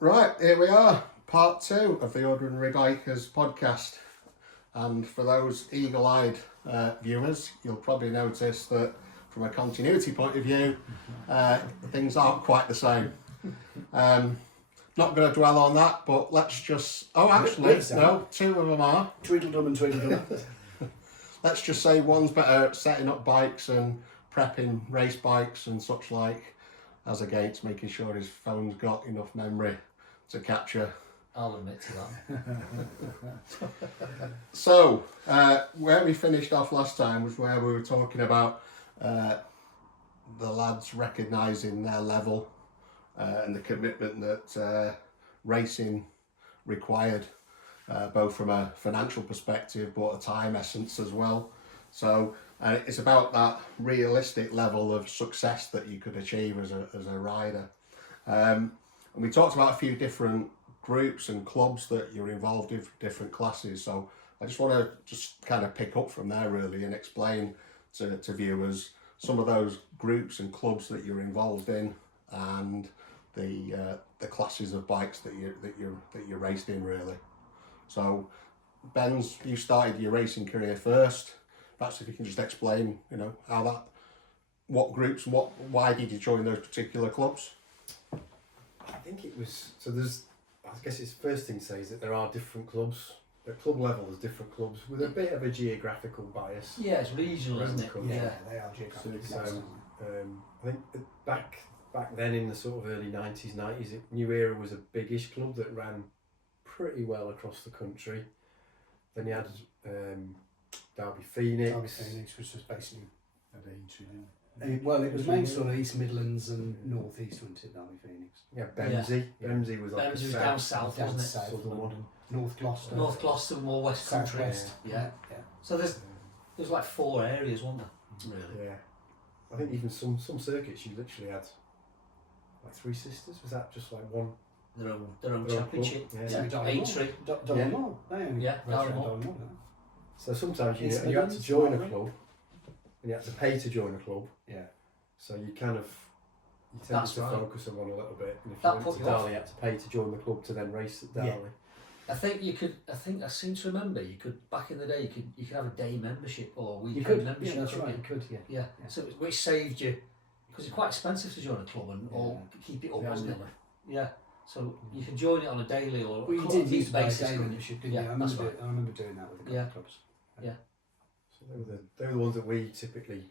Right, here we are, part 2 of the Ordinary Bikers podcast. And for those eagle-eyed viewers, you'll probably notice that from a continuity point of view, things aren't quite the same. Not going to dwell on that, but let's just... Oh, actually, no, 2 of them are. Tweedledum and Tweedledum. Let's just say one's better at setting up bikes and prepping race bikes and such like, as against making sure his phone's got enough memory to capture. I'll admit to that. So, where we finished off last time was where we were talking about the lads recognising their level and the commitment that racing required, both from a financial perspective but a time essence as well. So it's about that realistic level of success that you could achieve as a rider. And we talked about a few different groups and clubs that you're involved in, different classes. So I just want to kind of pick up from there really and explain to viewers some of those groups and clubs that you're involved in and the classes of bikes that you raced in really. So Benz, you started your racing career first. Perhaps if you can just explain, what groups, why did you join those particular clubs? I think it was, I guess it's first thing to say is that there are different clubs. At club level, there's different clubs with a bit of a geographical bias. Yeah, it's regional, isn't it? Yeah, they are geographically. So, I think back then in the sort of early 90s, New Era was a biggish club that ran pretty well across the country. Then you had Derby Phoenix. Derby Phoenix, which was basically well, it was mainly sort of East Midlands and North East, wasn't it, Derby Phoenix? Yeah, Bemsey. Yeah. Bemsey was like Bemsey was down south, wasn't it? South, southern one. North Gloucester. North Gloucester, more West Country. Southwest. Yeah. So there's like 4 areas, wasn't there? Really? Yeah. I think even some circuits you literally had like 3 sisters. Was that just like one? Their own championship. Club? Yeah. A3. Dartmoor. Yeah, Dartmoor. So sometimes you had Midlands, to join a Norway. club, and you had to pay to join a club. Yeah. So you tended That's to right. focus on one a little bit. And if That you put went to you off. Darley, you had to pay to join the club to then race at Darley. I think I seem to remember you could, back in the day, you could have a day membership or You weekend could. membership. Yeah, that's couldn't right. you? You could. Yeah. Yeah. So which saved you, because it's quite expensive to join a club or keep it up, wasn't it? Yeah. So you can join it on a daily or Well, you did use basis. day couldn't you? membership, didn't Yeah, you? I that's remember doing that with a couple of clubs. So they were the ones that we typically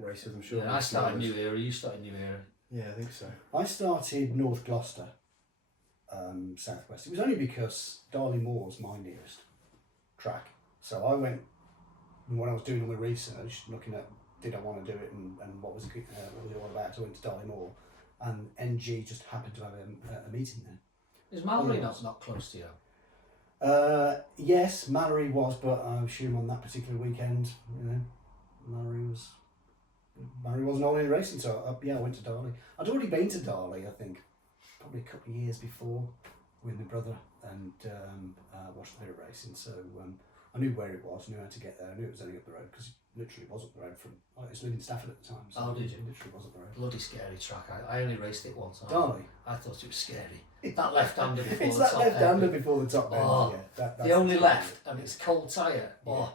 race with. I'm sure. Yeah, I started New Era. You started New Era. Yeah, I think so. I started North Gloucester, Southwest. It was only because Darley Moor's my nearest track. So I went, when I was doing all my research, looking at did I want to do it and what was it all about, so I went to Darley Moor, and NG just happened to have a meeting there. Is Mallory not close to you? Yes, Mallory was, but I assume on that particular weekend, Mallory wasn't all in racing, so I went to Darley. I'd already been to Darley, I think, probably a couple of years before with my brother, and watched a bit of racing, so I knew where it was, knew how to get there. I knew it was only up the road, because it literally was up the road from, I was living in Stafford at the time, so did you? It literally was up the road. Bloody scary track. I only raced it once. Darley? I thought it was scary. That left-hander before It's the that top left-hander end. before the top end, Oh, that's the only the left, and it's cold tyre. Oh,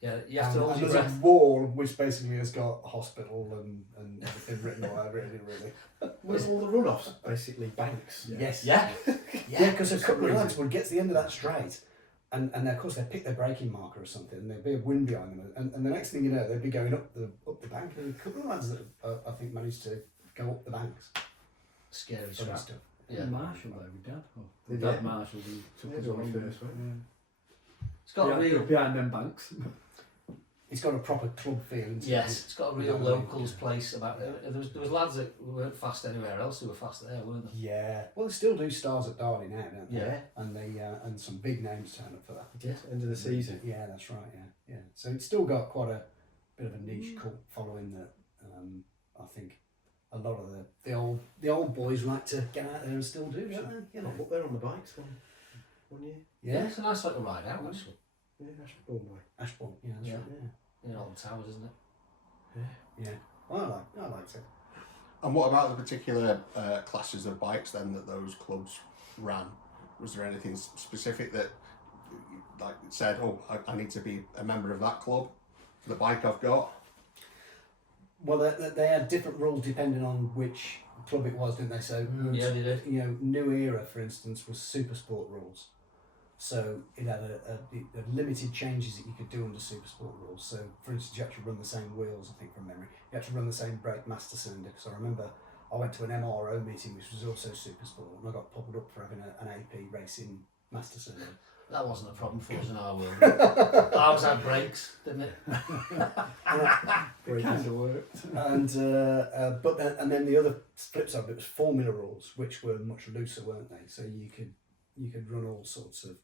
yeah, you have to hold and your there's breath. a wall which basically has got hospital and everything written all over it, really. Was all the runoffs basically banks? Yes. Yeah. Yeah, because a couple of lads would get to the end of that straight, and of course they'd pick their braking marker or something, and there'd be a wind behind them, and the next thing you know, they'd be going up the bank. And a couple of lads that I think managed to go up the banks. Scary Funny track. stuff. Yeah. Marshall though, with Dad. Did Dad you? Marshall, he took Yeah, us he all was in. on first, wasn't It's got a real. Behind them banks. It's got a proper club feel. Isn't it? Yes, it's got a real Yeah. locals place about it. There was lads that weren't fast anywhere else who were fast there, weren't they? Yeah. Well, they still do stars at Darley now, don't they? Yeah. And and some big names turn up for that. Yeah, end of the season. Yeah, that's right. Yeah. So it's still got quite a bit of a niche cult following that. I think a lot of the old boys like to get out there and still do, don't they? Up there on the bikes one year. Yeah, it's a nice little ride out actually. Yeah, Ashbourne way. Ashbourne. Yeah, that's Yeah. right. In Alton Towers, isn't it? Yeah. Well, I liked it. And what about the particular classes of bikes then that those clubs ran, was there anything specific that like said, oh, I need to be a member of that club for the bike I've got? Well, they had different rules depending on which club it was, didn't they? So, Yeah, they did. you know, New Era, for instance, was super sport rules. So it had a limited changes that you could do under super sport rules. So, for instance, you had to run the same wheels, I think, from memory. You had to run the same brake master cylinder, because I remember I went to an MRO meeting, which was also super sport, and I got popped up for having an AP racing master cylinder. That wasn't a problem for us in our world. Ours had brakes, didn't it? It kind of worked. And and then the other flip side of it was formula rules, which were much looser, weren't they? So you could run all sorts of,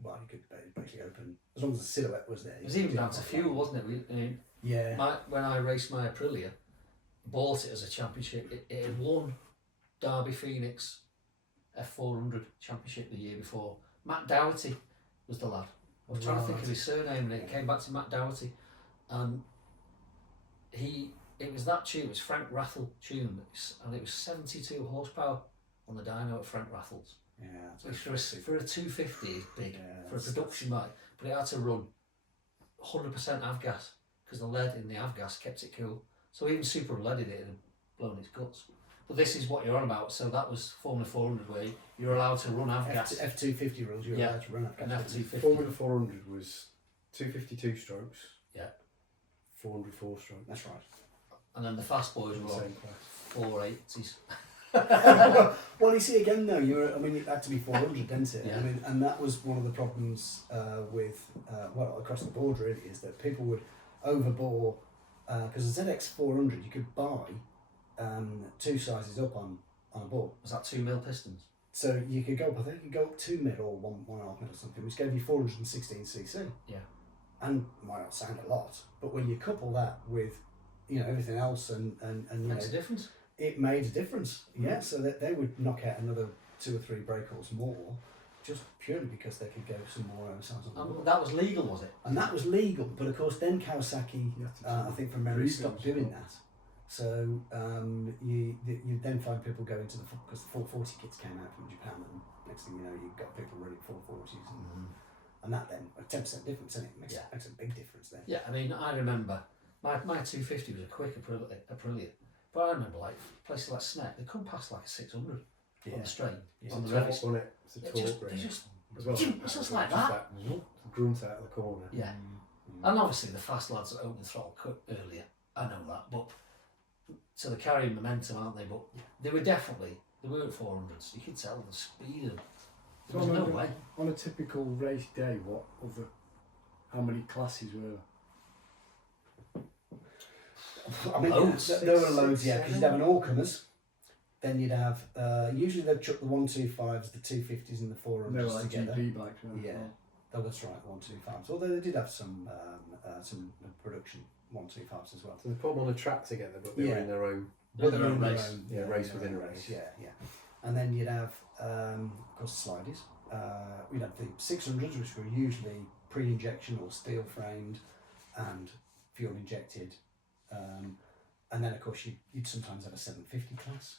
well, you could basically open as long as the silhouette was there. It was even down to fuel, wasn't it? When I raced my Aprilia, bought it as a championship. It had won Derby Phoenix F400 championship the year before. Matt Dougherty was the lad. I was trying to think of his surname, and it came back to Matt Dougherty. And it was that tune, it was Frank Rathel tune, and it was 72 horsepower on the dyno at Frank Rathel's. Yeah. Which for a 250 is big, Yeah, for a production bike, but it had to run 100% avgas, because the lead in the avgas kept it cool. So even super leaded it and blown its guts. But this is what you're on about. So that was Formula 400, where you're allowed to run avgas. F250 rules, you're allowed to run An avgas. F250. Formula 400 was 252 strokes. Yeah. 404 strokes. That's right. And then the fast boys were on Same class. 480s. Well, you see again though, it had to be 400, didn't it? Yeah. I mean, and that was one of the problems with across the board really, is that people would overbore, because the ZX 400 you could buy two sizes up on a board. Was that 2 mil pistons? So you could go up, I think you could go up 2 mil or 1.5 mil or something, which gave you 416cc. Yeah. And might not sound a lot, but when you couple that with, everything else and Makes a difference. it made a difference. Yeah, so that they would knock out another 2 or 3 brake horse more, just purely because they could go some more size on the board. That was legal, was it? And that was legal, but of course then Kawasaki, You have to I think from memory, stopped doing that. So you then find people going to because the 440 kits came out from Japan, and next thing you know, you've got people running 440s, and that then a 10% difference, and it makes a big difference then. Yeah, I mean, I remember my 250 was a quick Aprilia, but I remember like places like Sneck, they come past like a 600 on the straight, on the Torque, revs. wasn't it? It's a It torque just, ring. they just, as well. it's just like that. Grunt out of the corner. Yeah. And obviously the fast lads that open the throttle cut earlier, I know that, but so they're carrying momentum, aren't they? But they weren't 400s. You could tell the speed of them. There was no way. On a typical race day, how many classes were there? I mean, Loads. there were loads, Six, yeah, because you'd have an all-comers, then you'd have, usually they'd chuck the 125s, the 250s and the 400s They were like together. GP bikes, weren't they? Yeah, that was right, 125s. Although they did have some production 125s as well. So they put them on a track together, but they were in their own. But Their they're own in their race. own, Yeah, race their within own a race. Yeah. And then you'd have, of course, the sliders. We'd have the 600s, which were usually pre-injection or steel framed and fuel injected. And then, of course, you'd sometimes have a 750 class.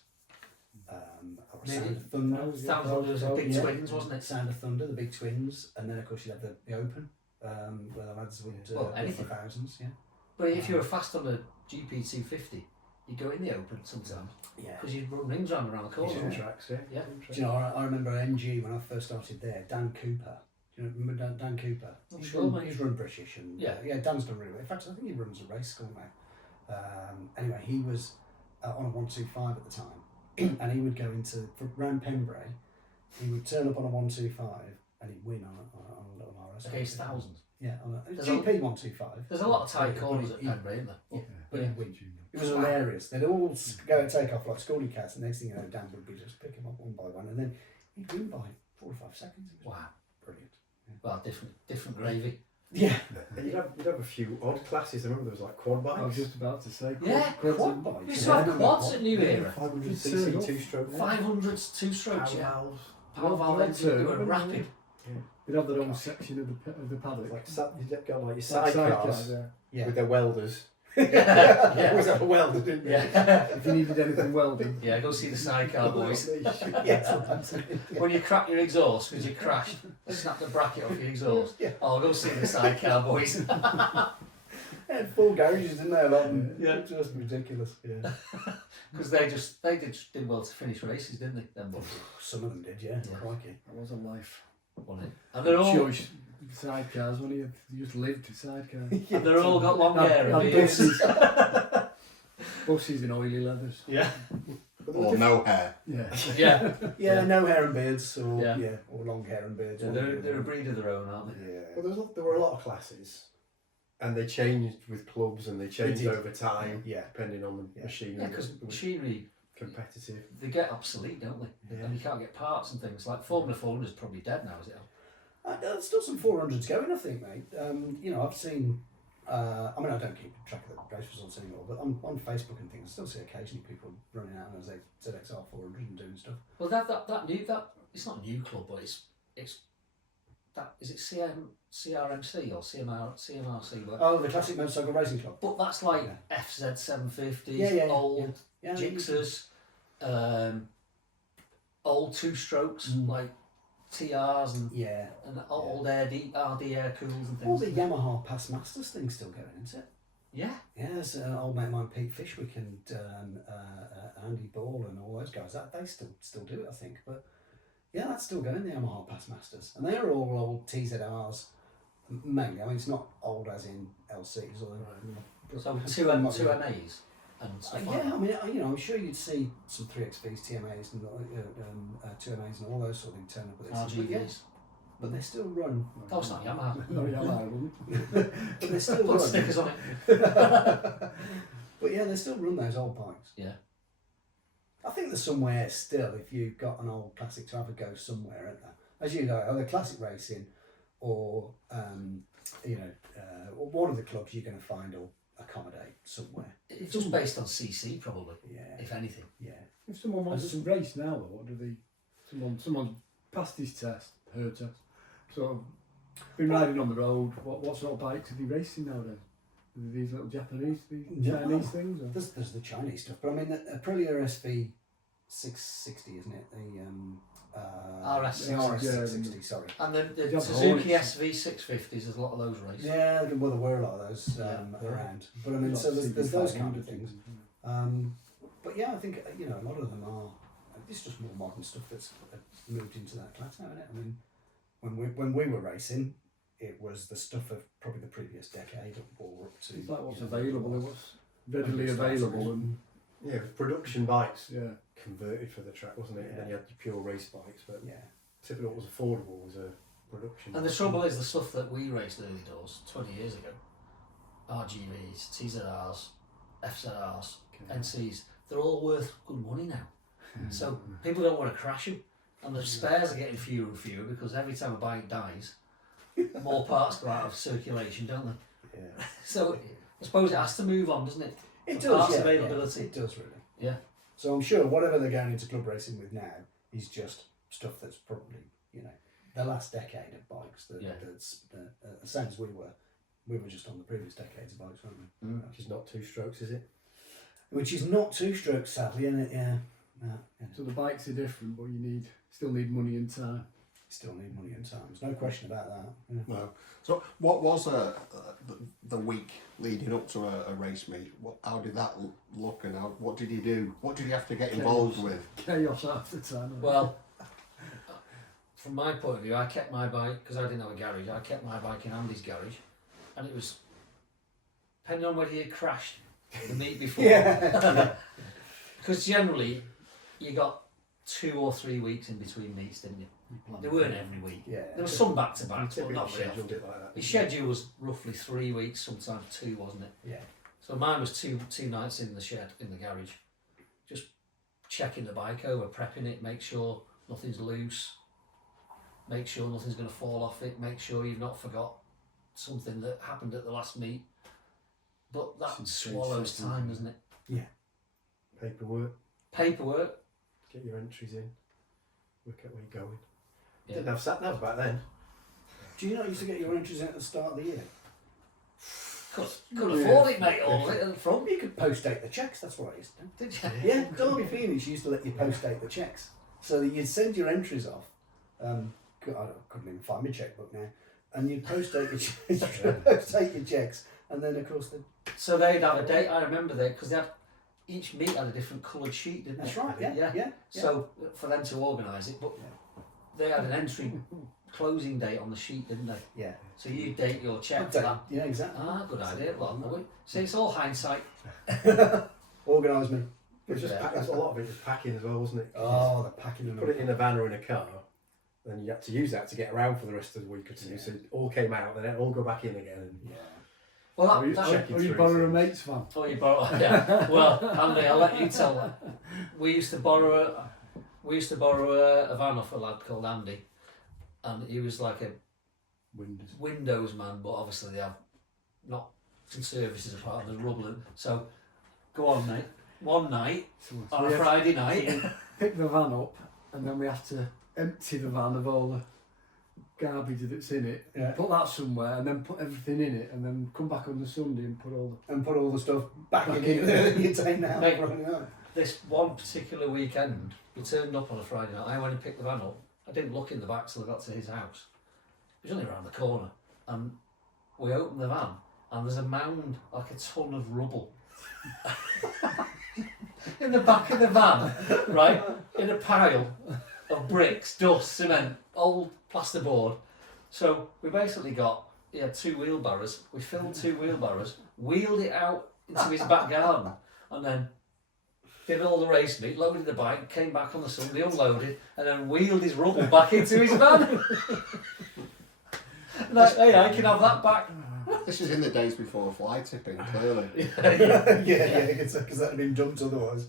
Or a Sound of Thunder. Sound was big twins, wasn't it? Sound of Thunder, the big twins. And then, of course, you'd have the Open, where the lads would Well, go for anything. thousands, yeah. But if you were fast on a GP 250, you'd go in the open sometimes Yeah. because you'd run rings around the corner. Some tracks, yeah. Yeah. Do you know, I remember MG when I first started there, Dan Cooper. Do you remember Dan Cooper? I'm He's sure, run, mate. he's run British and Yeah. Dan's done really well. In fact, I think he runs a race school now. Anyway, he was on a 125 at the time, and he would go round Pembrey. He would turn up on a 125 and he'd win on a little RS. Against thousands. Yeah, on a There's GP 125. There's a lot of tight Yeah, corners at yeah. Pembrey, isn't there? Yeah. But Yeah. It was hilarious. They'd all go and take off like schoolie cats, and next thing you know, Dan would be just picking them up one by one, and then he'd win by 4 or 5 seconds. It was Wow. brilliant. Well, different gravy. Yeah. And you'd have a few odd classes. I remember there was like quad bikes. I was just about to say. Yeah, quads quad and- bikes. We used to have Yeah. quads at New Era. 500cc It's two-stroke. 500s, 2 strokes, Power yeah. valves. Power valve engines, they were rapid. They'd have their own section of the paddock. Like you'd get like your Like sidecars sidecars, yeah. Yeah. with their welders. Yeah. Always have a welder, didn't we? Yeah. If you needed anything welded. Yeah, go see the sidecar boys. Yeah, that's it. When you crack your exhaust because you crashed, snap the bracket off your exhaust. Yeah. Oh, go see the sidecar boys. They had full garages, didn't they? A lot of them. Yeah. Just ridiculous. Yeah. Because they did well to finish races, didn't they? Them boys. Some of them did, yeah. Yeah. Crikey. That was a life. Wasn't it? And they're all Choice sidecars, when you just lived sidecars. and they're all got long hair and And beards. buses. Buses in oily leathers. Yeah. Or no hair. Yeah. Yeah. Yeah, no hair and beards, or Yeah. or long hair and beards. Yeah, they're a breed of their own, aren't they? Yeah. Well, there were a lot of classes, and they changed with clubs, and they changed did. over time, Yeah. depending on the Yeah. machinery. Yeah, because that was machinery, competitive. they get obsolete, don't they? Yeah. And you can't get parts and things. Like Formula 400 is probably dead now, is it? There's still some 400s going, I think, mate. You know, I've seen. I mean, I don't keep track of the race results anymore, but on Facebook and things, I still see occasionally people running out on a ZXR 400 and doing stuff. Well, that new it's not a new club, but it's that is it CRMC or CMRC? Oh, the Classic Motorcycle Racing Club. But that's like Yeah. FZ 750s, Yeah, old Yeah, Gixxers, old two strokes Mm. like TRs and Yeah. old RD air cools and All things. the Yamaha Past Masters thing's still going, isn't it? Yeah, Yeah, there's old mate of mine, Pete Fishwick, and Andy Ball, and all those guys. They still do it, I think. But yeah, that's still going, the Yamaha Past Masters, and they are all old TZRs mainly. I mean, it's not old as in LCs, or so two MAs and stuff like yeah, that. I mean, you know, I'm sure you'd see some 3XVs, TMAs, and 2MAs, and all those sort of things turn up with this. But, yeah, RGVs. but they still run. Oh, it's not Yamaha. No, Yamaha, wasn't But they still Put run. stickers on it. But yeah, they still run those old bikes. Yeah. I think there's somewhere still, if you've got an old classic, to have a go somewhere at that. As you know, either classic racing or, one of the clubs you're going to find or accommodate somewhere. It's just based on CC probably, Yeah. if anything. Yeah. If someone wants to race now, though, what do they? Someone's passed his test, her test, sort of been riding on the road. What sort of bikes are they racing nowadays? Are they these little Japanese, Chinese things? Or? There's the Chinese stuff, but I mean, the Aprilia SV 660, isn't it? The RS the RS yeah, 660, sorry. And the You have Suzuki Hornets. SV 650s, there's a lot of those races. Yeah, well, there were a lot of those Yeah. around. But I mean, so there's those kind of things. But yeah, I think, you know, a lot of them are. It's just more modern stuff that's moved into that class now, isn't it? I mean, when we were racing, it was the stuff of probably the previous decade or up to. It's like what's you know, available. It was readily available, and Yeah, production bikes yeah. converted for the track, wasn't it? And then you had your pure race bikes, but Yeah. typically what was affordable was a production. And the bike. trouble is, the stuff that we raced early doors 20 years ago, RGVs, TZRs, FZRs, NCs, they're all worth good money now. So people don't want to crash them, and the spares are getting fewer and fewer because every time a bike dies, more parts go out of circulation, don't they? Yeah. So I suppose it has to move on, doesn't it? It The does, parts yeah, availability. yeah, it does really. Yeah. So I'm sure whatever they're going into club racing with now is just stuff that's probably, you know, the last decade of bikes. That's the same as we were. We were just on the previous decades of bikes, weren't we? Which is not two strokes, is it? Which is not two strokes, sadly, and yeah. So the bikes are different, but you still need money and time. Still need money and time. There's no question about that. Yeah. No. So what was the week leading up to a race meet? How did that look, and what did you do? What did you have to get involved with? Chaos half the time. Well, from my point of view, I kept my bike, because I didn't have a garage, I kept my bike in Andy's garage, and it was, depending on whether you crashed the meet before. Yeah. Because generally, you got 2 or 3 weeks in between meets, didn't you? They weren't every week. Yeah. There was some back to You backs, but typically not very scheduled often. it like that. The schedule was roughly 3 weeks, sometimes 2, wasn't it? Yeah. So mine was two nights in the shed, in the garage, just checking the bike over, prepping it, make sure nothing's loose, make sure nothing's going to fall off it, make sure you've not forgot something that happened at the last meet. But that Some strange swallows systems. time, doesn't it? Paperwork, Paperwork. get your entries in, work out where you're going. Yeah. Didn't have sat navs back then. Do you not used to get your entries in at the start of the year? Couldn't afford it, mate, all of it at the front. You could post-date the checks, that's what I used to do. Did you? Yeah, Derby Phoenix used to let you post-date the checks. So that you'd send your entries off. I couldn't even find my checkbook now. And you'd post-date your checks. And then, of course, So they'd have a date, I remember that, because each meet had a different coloured sheet, didn't that's they? right, yeah. So for them to organise it, but they had an entry closing date on the sheet, didn't they? Yeah. So you date your check for that. Yeah, exactly. Good idea. Well, see, it's all hindsight. Organise me. It was just a lot of it was packing as well, wasn't it? Oh, the packing. Put it in a van or in a car, then you had to use that to get around for the rest of the week or two. So it all came out, then it all go back in again. And Yeah. Well, Or you borrow a mate's van. Or you borrow. Yeah. Well, Andy, I'll let you tell that. We used to borrow a van off a lad called Andy, and he was like a Windows man, but obviously they have not services apart from the rubble. So, go on, mate. One night on a Friday night, pick the van up, and then we have to empty the van of all the garbage that's in it, put that somewhere, and then put everything in it, and then come back on the Sunday and put all the stuff back in it. You take now. This one particular weekend, we turned up on a Friday night. I went and picked the van up. I didn't look in the back till I got to his house. It was only around the corner, and we opened the van, and there's a mound, like a ton of rubble, in the back of the van, right, in a pile of bricks, dust, cement, old plasterboard. So we basically he had 2 wheelbarrows. We filled 2 wheelbarrows, wheeled it out into his back garden, and then did all the race meet, loaded the bike, came back on the Sunday, unloaded, and then wheeled his rubble back into his van. Like, hey, I can have that back. This is in the days before fly tipping, clearly. Because that had been dumped otherwise.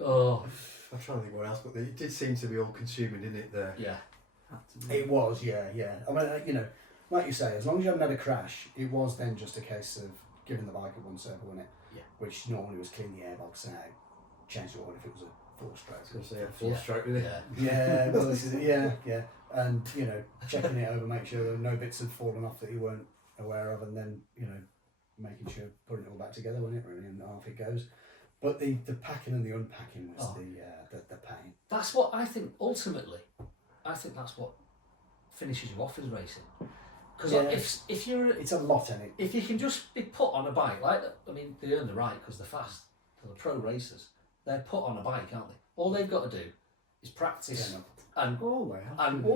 Oh. I'm trying to think what else, but it did seem to be all consuming, didn't it? There. Yeah. It was, yeah. I mean, like you say, as long as you haven't had a crash, it was then just a case of giving the bike a one circle, wasn't it? Yeah. Which normally was clean the airbox out, change the oil if it was a 4-stroke. I was going to say a 4-stroke, didn't it? Yeah, well, this is it. Yeah. And checking it over, make sure there were no bits had fallen off that you weren't aware of, and then making sure putting it all back together, wasn't it? Really, and off it goes. But the packing and the unpacking was the pain. That's what I think. Ultimately, I think that's what finishes you off as racing. Because if you're, it's a lot in it. If you can just be put on a bike, they earn the right because they're fast. They're the pro racers. They're put on a bike, aren't they? All they've got to do is practice. And all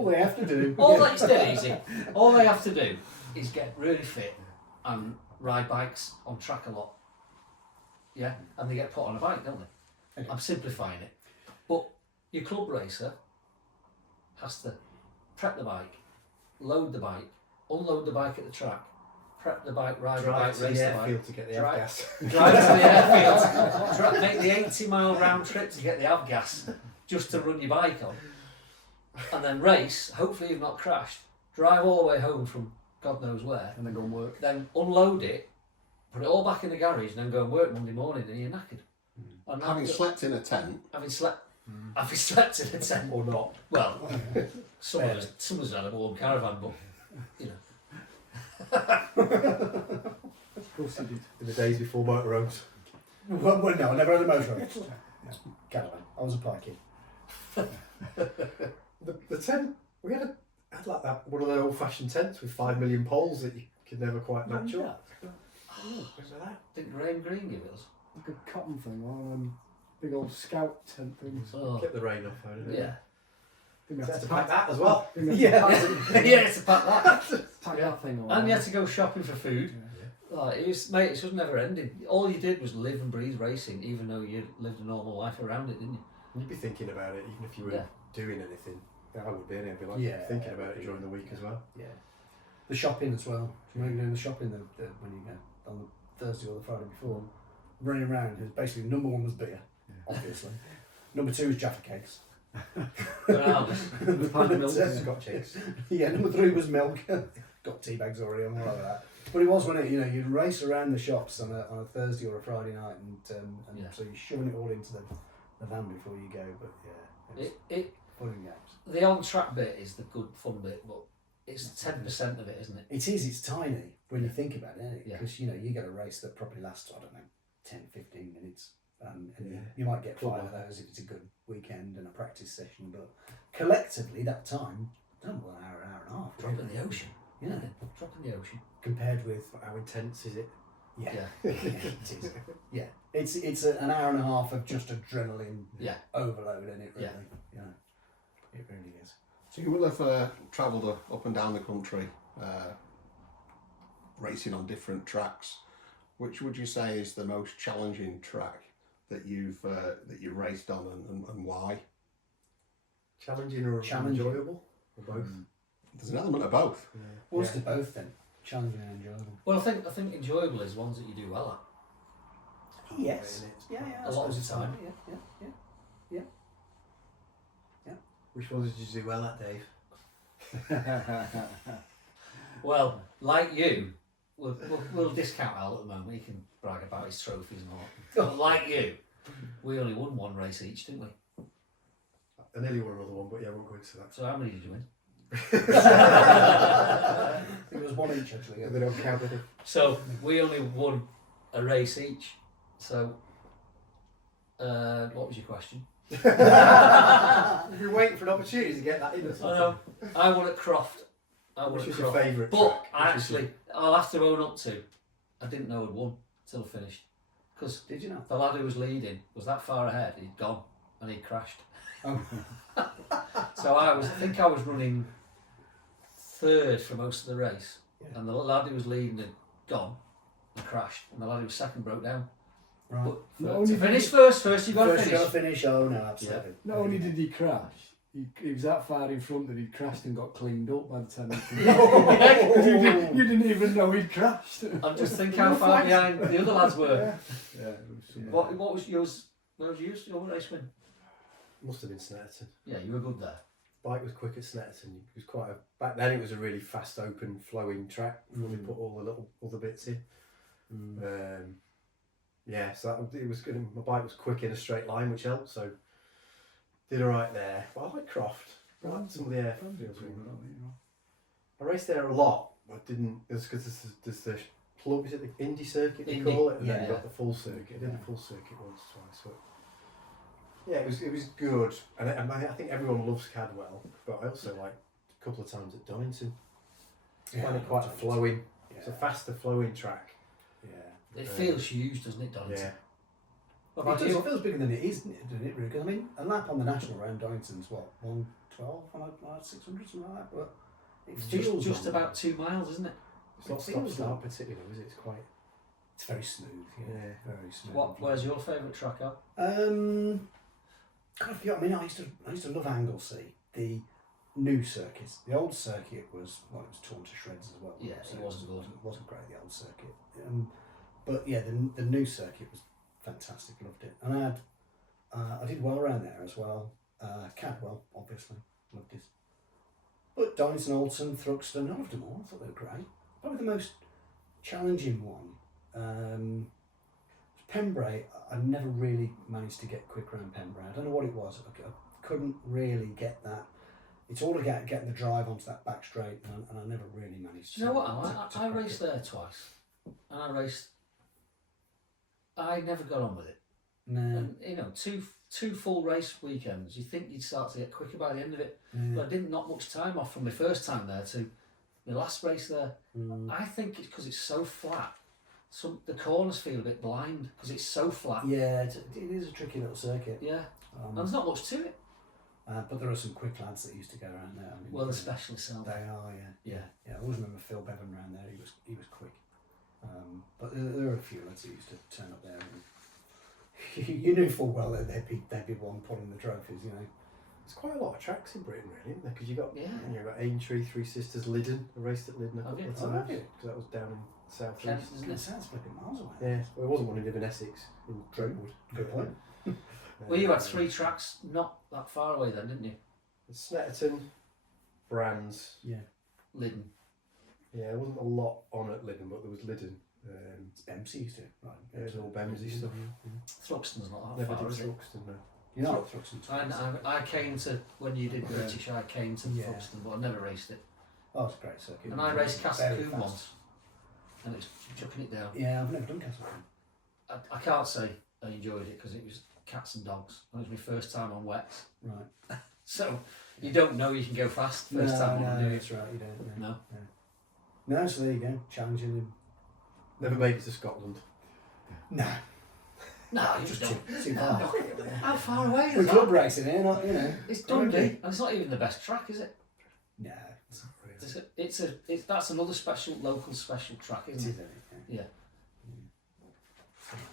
they have to do. It's dead easy. All they have to do is get really fit and ride bikes on track a lot. Yeah, and they get put on a bike, don't they? Okay. I'm simplifying it. But your club racer has to prep the bike, load the bike, unload the bike at the track, prep the bike, ride the bike, race the bike, to get the avgas. Drive to the airfield, make the 80-mile round trip to get the avgas, just to run your bike on, and then race. Hopefully you've not crashed. Drive all the way home from God knows where, and then go and work. Then unload it, put it all back in the garage, and then go and work Monday morning, and you're knackered. And having slept in a tent. Having slept in a tent or not. Well, someone's had a warm caravan, but Of course he did. In the days before motorhomes. Well, no, I never had a motorhome. Caravan. I was a pikey. The tent, we had like that, one of the old-fashioned tents with 5 million poles that you could never quite match up. Remember that? Didn't Graham Green give it us? Like a cotton thing, one of them big old scout tent things. Kept the rain off, didn't it? Yeah. Didn't we have to pack that as well? Yeah, to pack that. Pack that thing on. And you had to go shopping for food. It was never ending. All you did was live and breathe racing, even though you lived a normal life around it, didn't you? You'd be thinking about it, even if you were doing anything. I would be, I'd be like thinking about it during the week as well. Yeah. The shopping as well. Do you remember doing the shopping when you go on the Thursday or the Friday before? Running around, basically number 1 was beer, obviously. Number 2 was Jaffa cakes. The pint of milk. Scotch eggs. Yeah, number 3 was milk. Got tea bags already on all of that. But it was when you'd race around the shops on a Thursday or a Friday night, and so you're shoving it all into the van before you go. But it fun and games. The on track bit is the good fun bit, but it's 10% of it, isn't it? It is. It's tiny. when you think about it, Yeah. because you get a race that probably lasts, I don't know, 10, 15 minutes, and Yeah. you might get 5 of those if it's a good weekend and a practice session, but collectively that time, I don't know, an hour and a half. Drop really. in the ocean. Yeah. Drop in the ocean. Compared with, How intense is it? yeah, Yeah. it is. Yeah, it's an hour and a half of just adrenaline Yeah. overload, and it really, Yeah. it really is. So you will have travelled up and down the country, racing on different tracks. Which would you say is the most challenging track that you've raced on, and why? Challenging or Challenging. enjoyable? Or both? There's an element of both. Yeah. What's the both then? Challenging and enjoyable. Well, I think enjoyable is ones that you do well at. Yes. Right, Yeah. A lot of the time. Yeah. Which ones did you do well at, Dave? Well, like you, we'll discount Al at the moment. He can brag about his trophies and all. But like you, we only won one race each, didn't we? I nearly won another one, but yeah, I won't go into that. So how many did you win? I think it was one each actually. Yeah, they don't count with it. So we only won a race each. So what was your question? You're waiting for an opportunity to get that in or I something. know. I won at Croft. Which was your favourite But track? I Which was actually, I'll have to own up to, I didn't know I'd won till I finished. Because Did you know? the lad who was leading was that far ahead, he'd gone and he'd crashed. Oh. So I think I was running third for most of the race. Yeah. And the lad who was leading had gone and crashed. And the lad who was second broke down. Right. But Not to only finish did first you've got to First you finish. got to finish. Oh no, absolutely. not only did he crash, he was that far in front that he'd crashed and got cleaned up by the time he came back. 'Cause you didn't even know he'd crashed. I just think how far behind the other lads were. Yeah, it was some- What was yours? Where was yours? Your race win? Must have been Snetterton. Yeah, you were good there. Bike was quick at Snetterton. It was quite a, back then it was a really fast, open, flowing track before we put all the little other bits in. Yeah, so it was good. My bike was quick in a straight line, which helped. So did alright there. But I like Croft. I like some of the airfields. I raced there a lot, but didn't. It's because there's the plug. Is it the Indy circuit they Indy, call it? And then yeah. you got the full circuit. I did the full circuit once, twice. But yeah, it was good. And I think everyone loves Cadwell, but I also like a couple of times at Donington. I find it quite a flowing. It's a faster flowing track. Yeah. It feels huge, doesn't it, Donington? Yeah. What It about does. you? It feels bigger than it is, doesn't it? Really? Because I mean, a lap on the national round Donington's what 112, like 600, something like that. But it feels Just long. about 2 miles, isn't it? It's not It stop feels start long. particularly, is it? It's quite. It's very smooth. Yeah, very smooth. Where's your favourite track at? God, I forgot. I mean, I used to love Anglesey, the new circuit. The old circuit was it was torn to shreds as well. Yeah, so it wasn't good. It wasn't great, the old circuit. But yeah, the new circuit was fantastic. Loved it, and I did well around there as well. Cadwell, obviously, loved it. But Donington, Alton, Thruxton, I loved them all. I thought they were great. Probably the most challenging one. Pembrey, I never really managed to get quick around Pembrey. I don't know what it was. I couldn't really get that. It's all about getting the drive onto that back straight, and I never really managed to. Do you know what? Al? I crack raced it. there twice, and I never got on with it. No. And you know, two full race weekends. You think you'd start to get quicker by the end of it, but I didn't knock much time off from my first time there to the last race there. I think it's because it's so flat. The corners feel a bit blind because it's so flat. Yeah, it is a tricky little circuit. Yeah, and there's not much to it. But there are some quick lads that used to go around there. I mean, Well, the specialists aren't they they? are, yeah. Yeah. I always remember Phil Bevan around there. He was quick. But there are a few lads that used to turn up there. And you knew full well that they'd be one pulling the trophies, you know. There's quite a lot of tracks in Britain, really, isn't there? Because you got Yeah. got Aintree, Three Sisters, Liddon. I raced at Liddon a Have couple you? of Oh, times have you? because that was down in south Kent, east. isn't It it? sounds flipping miles away. Yeah, well, there wasn't one in Live in Essex in Trentwood. Good point. Well, you had 3 tracks not that far away then, didn't you? Snetterton, Brands. Yeah. Liddon. Yeah, there wasn't a lot on at Liddon, but there was Liddon. Bemsey used to. Right. It was all Bemsey stuff. Thruxton's not that Never far, did is it? Thruxton, no. You know, Thruxton. I came to, when you did British, I came to Yeah. Thruxton, but I never raced it. Oh, it's a great circuit. And I raced Castle Very Coombe fast. once. and it's chucking it down. Yeah, I've never done Castle Hill. I can't say I enjoyed it because it was cats and dogs. It was my first time on wets, Right. so you don't know you can go fast first time on, do you? That's right. You don't. No. No, so there you go. Challenging him. Never made it to Scotland. No. No, you Just just don't. too far. How far away We're is club that? racing here, not, you know. It's Dundee, Okay. and it's not even the best track, is it? No. That's another special local special track, It isn't is, it? isn't it?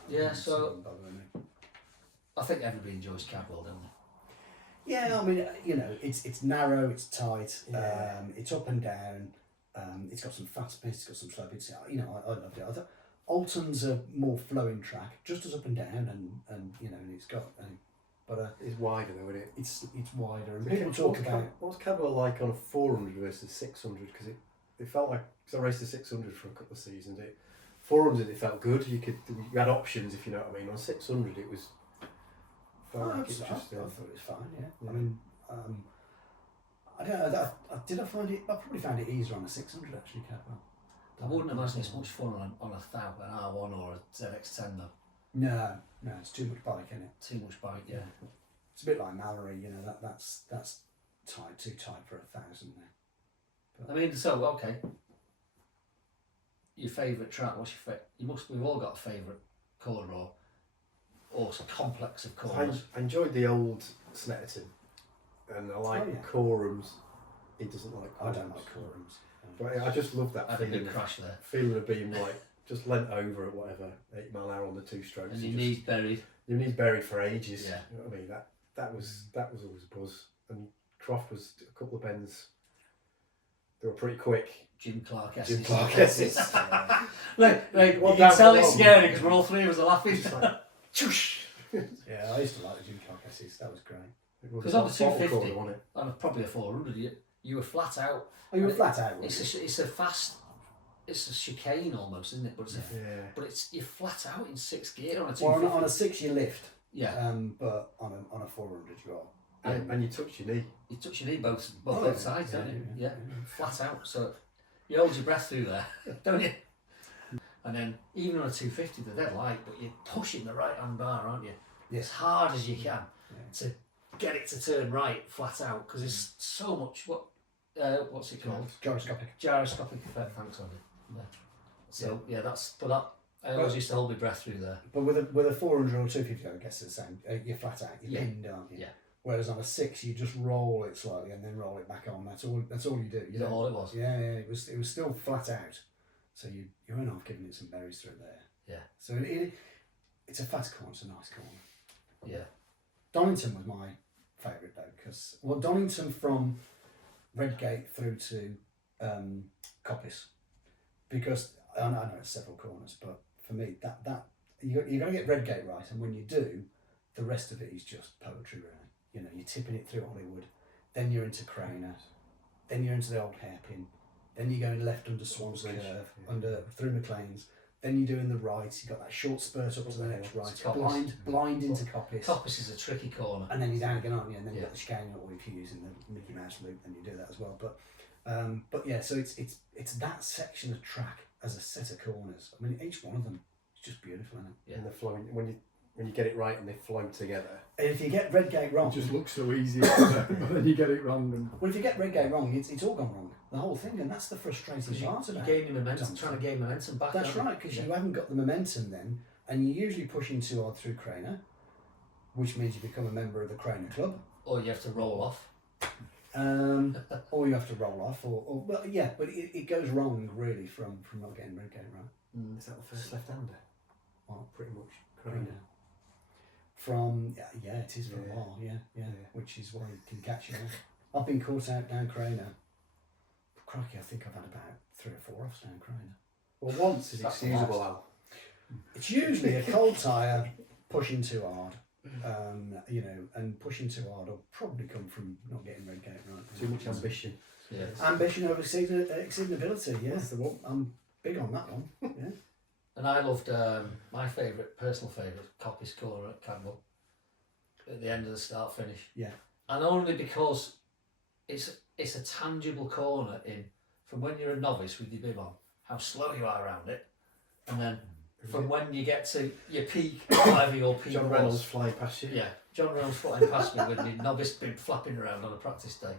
Yeah, so- Doesn't bother me. I think everybody enjoys Cadwell, don't they? Yeah, I mean, you know, it's narrow, it's tight, Yeah. it's up and down, it's got some fast pace, it's got some slow bits. You know, I loved it. I thought Alton's a more flowing track, just as up and down, and you know, and it's got, but It's wider though, isn't it? it's wider. And people talk about What's Cadwell like on a 400 versus 600? Because it felt like, because I raced a 600 for a couple of seasons. 400 it felt good. You had options, if you know what I mean. On 600 it was. Felt like it was I just. thought it was fine. Yeah, Yeah. I mean, I don't know. Did I find it? I probably found it easier on a 600 actually, Cadwell. I wouldn't imagine it's much fun on a an R1 or a ZX10 though. No, it's too much bike, isn't it? Too much bike, yeah. It's a bit like Mallory, you know. That's tight, too tight for 1,000 now. I mean, so okay. Your favourite track? What's your favourite? We've all got a favourite corner or complex of corners. I enjoyed the old Snetterton, and I like Oh, yeah. Corums. He doesn't like I Corums. don't like Corums. But I just love that I had a feeling. big crash there, Feeling of being like just leant over at whatever 8 mile an hour on the 2 strokes. and You your just- knees buried. Your knees buried for ages. Yeah. You know what I mean? That was always a buzz. And Croft was a couple of bends. They were pretty quick. Jim Clark Jim Essex. Clark Essex. Look, you Well, can that tell was it's long. scary because we're all three of us are laughing. It's like, Choosh! Yeah, I used to like the Jim Clark S's. That was great. it was Because a on the bottle 250, corner, wasn't it? On probably a 400, you were flat out. Oh, you were And flat out. weren't you? It's a fast, it's a chicane almost, isn't it? But Yeah. it's you're flat out in 6th gear on a Well, 250. on a 6 you lift, Yeah, but on a 400 you are. And you touch your knee. you touch your knee both Oh, both yeah. sides, don't you? Yeah, Yeah, flat out. So you hold your breath through there, don't you? And then even on a 250, they're dead light, but you're pushing the right hand bar, aren't you? Yeah. As hard as you can Yeah. to get it to turn right, flat out, because it's so much. What's it called? Gyroscopic. Gyroscopic effect. Thanks, Andy. Yeah. So yeah, I always used to hold my breath through there. But with a 400 or 250, I guess it's the same. You're flat out. You're Yeah. pinned, aren't you? Yeah. Whereas on a 6, you just roll it slightly and then roll it back on. That's all you do. Is that all it was? Yeah, it was still flat out. So you went off giving it some berries through there. Yeah. So it's a fast corner. It's a nice corner. Yeah. Donington was my favourite though, because Donington from Redgate through to Coppice, because I know it's several corners, but for me that you got to get Redgate right, and when you do, the rest of it is just poetry really. You know, you're tipping it through Hollywood, then you're into Craner, then you're into the old hairpin, then you're going left under Swans Bridge, Curve, yeah. through McLean's. Then you're doing the right, you've got that short spurt up to the next right, Coppice. blind into Coppice. Coppice is a tricky corner. And then you're down again, aren't you? And then you've Yeah. got the chicane, or if you're using the Mickey Mouse loop, then you do that as well. But yeah, so it's that section of track as a set of corners. I mean, each one of them is just beautiful, isn't it? Yeah. And they're flowing when you get it right and they flow together. And if you get Redgate wrong, It just looks so easy, but then you get it wrong. And well, if you get Redgate wrong, it's all gone wrong. The whole thing, and that's the frustrating part You're about gaining momentum, Donington. trying to gain momentum back. That's aren't you? right, because Yeah. you haven't got the momentum then, and you're usually pushing too hard through Craner, which means you become a member of the Craner Club. Or you have to roll off. Or you have to roll off, or well, yeah, but it goes wrong really from not getting Redgate right. Is that the first left-hander? Well, Pretty much. Craner. From yeah, it is for Yeah. a while, yeah, Yeah. which is why you can catch you. I've been caught out down Craner. Crikey, I think I've had about 3 or 4 offs down Craner. Well, once is That's excusable, the Al. It's usually a cold tyre pushing too hard, you know, and pushing too hard will probably come from not getting Redgate right. Too much ambition. Yeah. Ambition over exceeding ability, yeah. That's the one. I'm big on that one, yeah. And I loved my personal favourite, Coppice corner at Cadwell. At the end of the start finish. Yeah. And only because it's a tangible corner from when you're a novice with your bib on. how slow you are around it, and then from when you get to your peak, whatever your peak John was. Reynolds flying past you. Yeah, John Reynolds flying past me when the novice been flapping around on a practice day,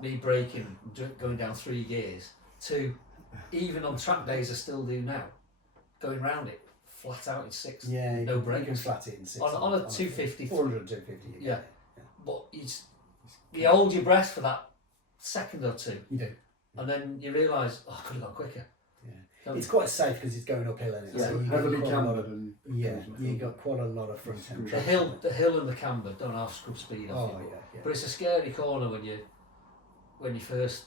me braking, going down 3 gears, to even on track days I still do now, going round it flat out in 6, Yeah, no you brakes. can flat it in 6. On a 250. 400, 250. Yeah. But you hold your breath for that second or two, You do. and then you realise, oh, I could have gone quicker. Yeah. It's quite safe because it's going uphill and Yeah. so you Heavily got quite a lot cambered of, and you got quite a lot of front end. The hill and the camber don't have scrub speed off Oh you. yeah. But it's a scary corner when you first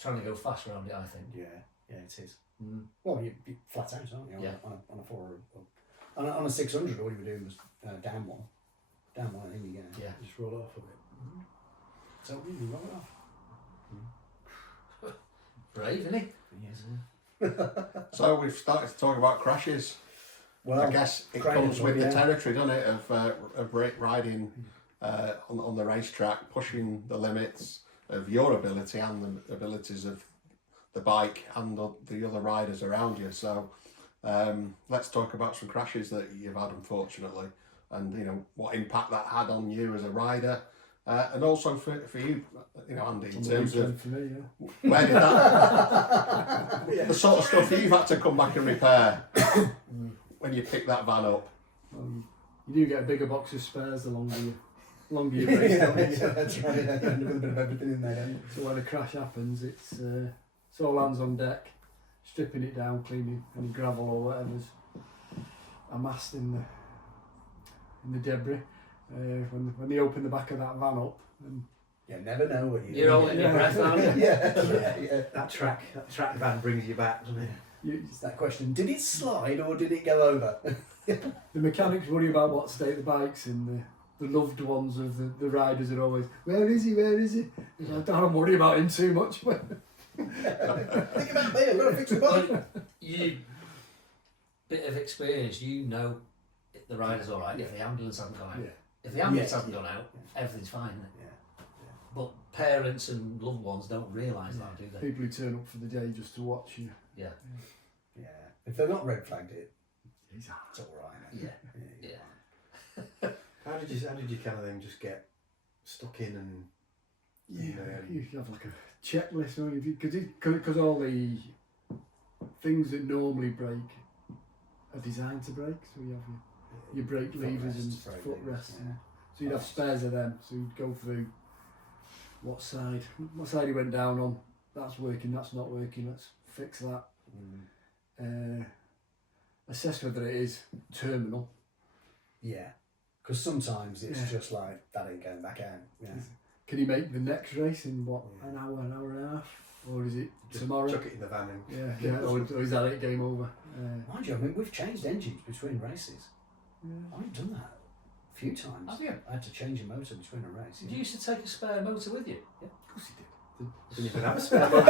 trying to go fast around it, I think. Yeah, it is. Mm. Well, you flat out, aren't you? Yeah. On a 400. On a 600, all you were doing was down one, and then you go. Yeah. Just roll it off a bit. So really roll it off. Brave, isn't he? Yes. So we've started to talk about crashes. Well, I guess it crane comes as with well, the yeah. territory, doesn't it, of riding on the racetrack, pushing the limits of your ability and the abilities of the bike and the other riders around you. So let's talk about some crashes that you've had, unfortunately, and what impact that had on you as a rider, and also for you, Andy, in terms of for me, yeah. where did that the sort of stuff you've had to come back and repair when you pick that van up. You do get a bigger box of spares the longer you race. don't you? That's right. Yeah, a little bit of everything in there. Don't you? So when a crash happens, it's all hands on deck, stripping it down, cleaning any gravel or whatever's amassed in the debris. When they open the back of that van up, and You never know what You're holding your breath, aren't you? yeah. That track van brings you back, doesn't it? It's that question: did it slide or did it go over? the mechanics worry about what state the bike's in. The loved ones of the riders are always, where is he? I don't worry about him too much. Think about me. I've got to fix the bike. You bit of experience, if the rider's all right. If the ambulance hasn't gone out, if the ambulance hasn't gone out, everything's fine. Isn't it? But parents and loved ones don't realise that, do they? People who turn up for the day just to watch you. Yeah. Yeah. If they're not red flagged, it's all right. Yeah. How did you kind of then just get stuck in and You have like a checklist, don't you? Because all the things that normally break are designed to break. So you have your brake levers and footrests. Yeah. So you'd have spares of them. So you'd go through what side he went down on. That's working. That's not working. Let's fix that. Assess whether it is terminal. Yeah. Because sometimes it's just like that ain't going back out. Yeah. Can he make the next race in an hour and a half, or is it just tomorrow? chuck it in the van and Or is that it? Game over. Mind you, I mean, we've changed engines between races. I've done that a few times. Have you? I had to change a motor between a race. Did you used to take a spare motor with you? Yeah, of course he did. didn't even have a spare bike.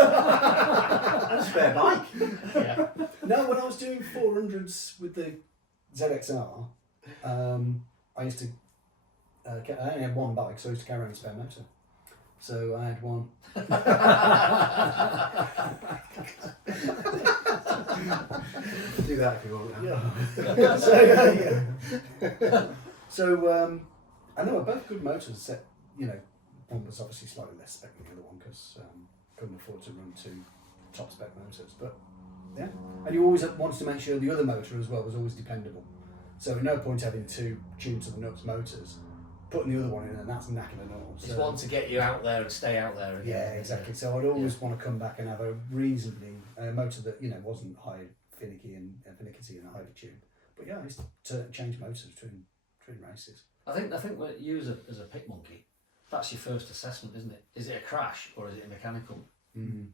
And a spare bike. Yeah. No, when I was doing 400s with the ZXR, I used to. I only had one bike, so I used to carry around a spare motor. So I had one. Do that if you want. So I know they're both good motors. Except, one was obviously slightly less spec than the other one because couldn't afford to run 2 top spec motors. But yeah, and you always wanted to make sure the other motor as well was always dependable. So no point having 2 tuned to the nuts motors, putting the other one in, and that's knacking and all. It's one to get you out there and stay out there. Yeah, exactly. So I'd always want to come back and have a reasonably motor that wasn't high finicky and a highly tuned. But yeah, I used to change motors between races. I think what you as a pit monkey, that's your first assessment, isn't it? Is it a crash or is it a mechanical? And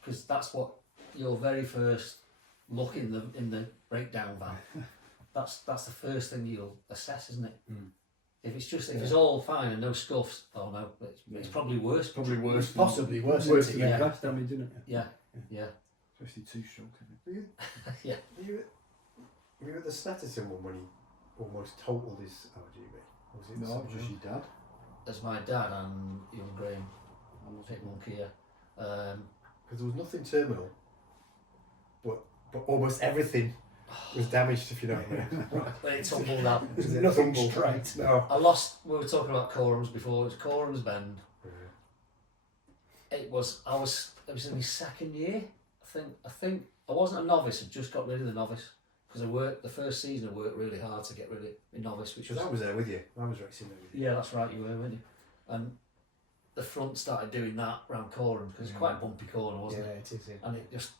because that's what your very first look in the breakdown van. That's the first thing you'll assess, isn't it? If it's all fine and no scuffs, oh no, it's probably worse. Probably worse. It's possibly worse. Worse isn't than it? crash damage, isn't it? Yeah. Especially 2-stroke. Yeah. Were you at the Snetterton one when he almost totaled his RGB? Or was it No, something- just your dad. As my dad and young Graham, pit monkey. Because there was nothing terminal. but almost everything was damaged, if you know what I mean. When it tumbled out. Nothing straight. No. I lost. We were talking about Corums before. It was Corums Bend. It was in my second year. I think I wasn't a novice. I just got rid of the novice because the first season I worked really hard to get rid of the novice, which was. I was there with you. I was racing there with you. Yeah, that's right. You were, weren't you? And the front started doing that round Corums because it's quite a bumpy corner, wasn't it? Yeah, it is. Yeah. And it just.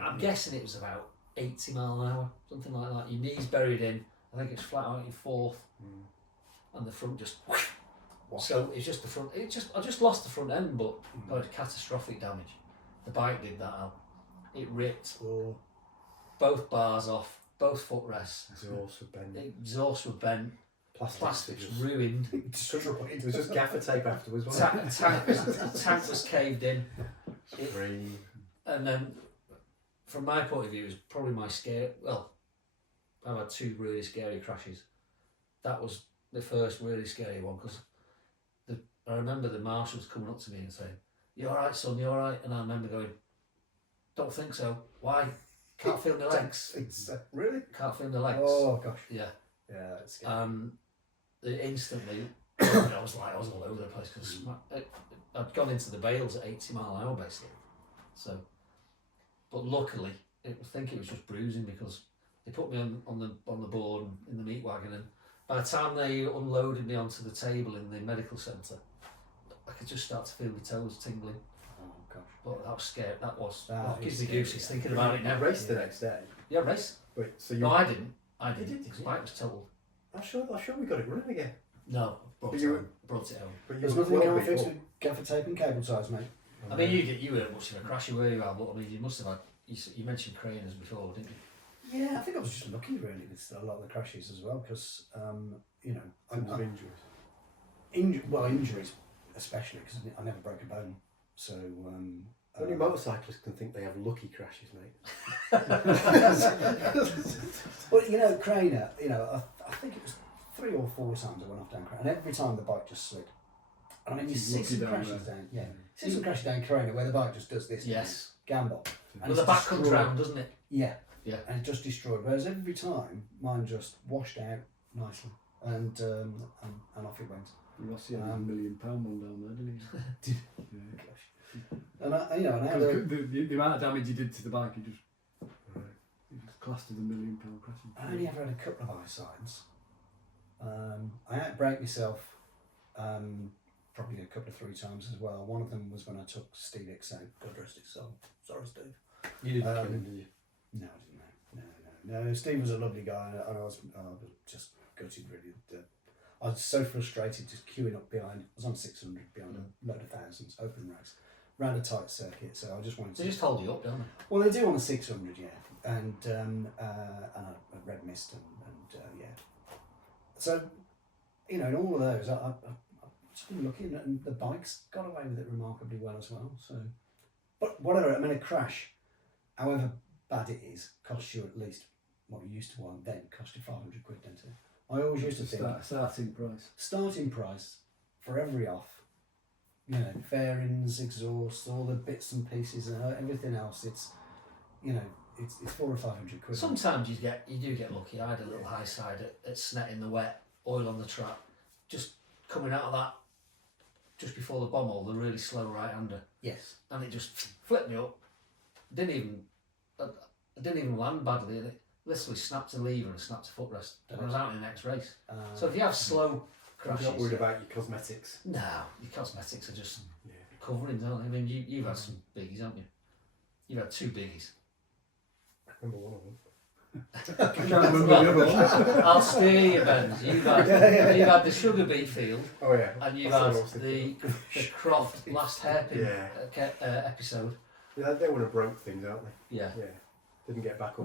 I'm guessing it was about 80 mile an hour, something like that. Your knees buried in. I think it's flat out in fourth, and the front just. So it's just the front. I just lost the front end, but I had catastrophic damage. The bike did that out. It ripped both bars off, both footrests. Exhausts were bent. Plastics ruined. It was just gaffer tape afterwards, wasn't it? Tank was caved in. And then, from my point of view, it was probably my scare. Well, I've had two really scary crashes. That was the first really scary one because I remember the marshals coming up to me and saying, "You all right, son? You all right?" And I remember going, "Don't think so. Why? Can't feel my legs. Really? Can't feel my legs." Oh gosh. Yeah. Yeah, that's scary. Instantly, I was all over the place because I'd gone into the bales at 80 mile an hour basically. So, but luckily, I think it was just bruising because they put me on the board in the meat wagon, and by the time they unloaded me onto the table in the medical centre, I could just start to feel my toes tingling. Oh gosh. But that was scary. That gives is me gooses scary, thinking about it now. You raced the next day. Yeah, race. Wait, so you? No, I didn't. Did you? Because the bike was totaled. I'm sure we got it running again. No, brought it home. But There's nothing you can't fix with gaffer tape and cable ties, mate. I mean, you were much of a crasher, were you, Al? But I mean, you must have had. You mentioned craners before, didn't you? Yeah, I think I was just lucky really with a lot of the crashes as well because you know, injuries especially because I never broke a bone. So only motorcyclists can think they have lucky crashes, mate. Well, you know, Craner, you know, I think it was 3 or 4 times I went off down Craner, and every time the bike just slid. I mean, you see some crashes down, see some crashes down Craner where the bike just does this. Yes. Gamble. And the back comes round, doesn't it? Yeah. Yeah. And it just destroyed. Whereas every time, mine just washed out nicely, and off it went. Rossi had £1 million one down there, didn't he? Yeah. And you know, and the amount of damage he did to the bike, he just classed as £1 million crashing. I only ever had a couple of eye signs. I had to break myself probably a couple of 3 times as well. One of them was when I took Steve X out. God rest his soul. Sorry, Steve. You didn't kill him, did you? No, I didn't. No. Steve was a lovely guy, and I was just gutted really. I was so frustrated just queuing up behind. I was on 600 behind a load of thousands, open race, round a tight circuit. So I just wanted to. They just hold you up, don't they? Well, they do on the 600, yeah, and a red mist and yeah. So, you know, in all of those, I just been looking, and the bike's got away with it remarkably well as well. So, but whatever. I mean, a crash, however bad it is, costs you at least what you used to want then cost you 500 quid, don't it? I always used to think starting price for every off, you know, fairings, exhaust, all the bits and pieces, and everything else. It's, you know, it's 400 or 500 quid. Sometimes you do get lucky. I had a little high side at Snet in the wet, oil on the track, just coming out of that just before the bomb hole, the really slow right hander. Yes. And it just flipped me up. I didn't even land badly, and it literally snapped a lever and snapped a footrest. And I was out in the next race. So if you have slow crashes, you're not worried about your cosmetics. No, your cosmetics are just coverings, aren't they? I mean, you've had some biggies, haven't you? You've had 2 biggies. I remember one of them. I can't remember the other one. I'll steer you, Ben. You've had the Sugar Beet field. Oh yeah. And you've had the Croft last hairpin episode. Yeah, they would have broke things, aren't they? Yeah. Yeah. Didn't get back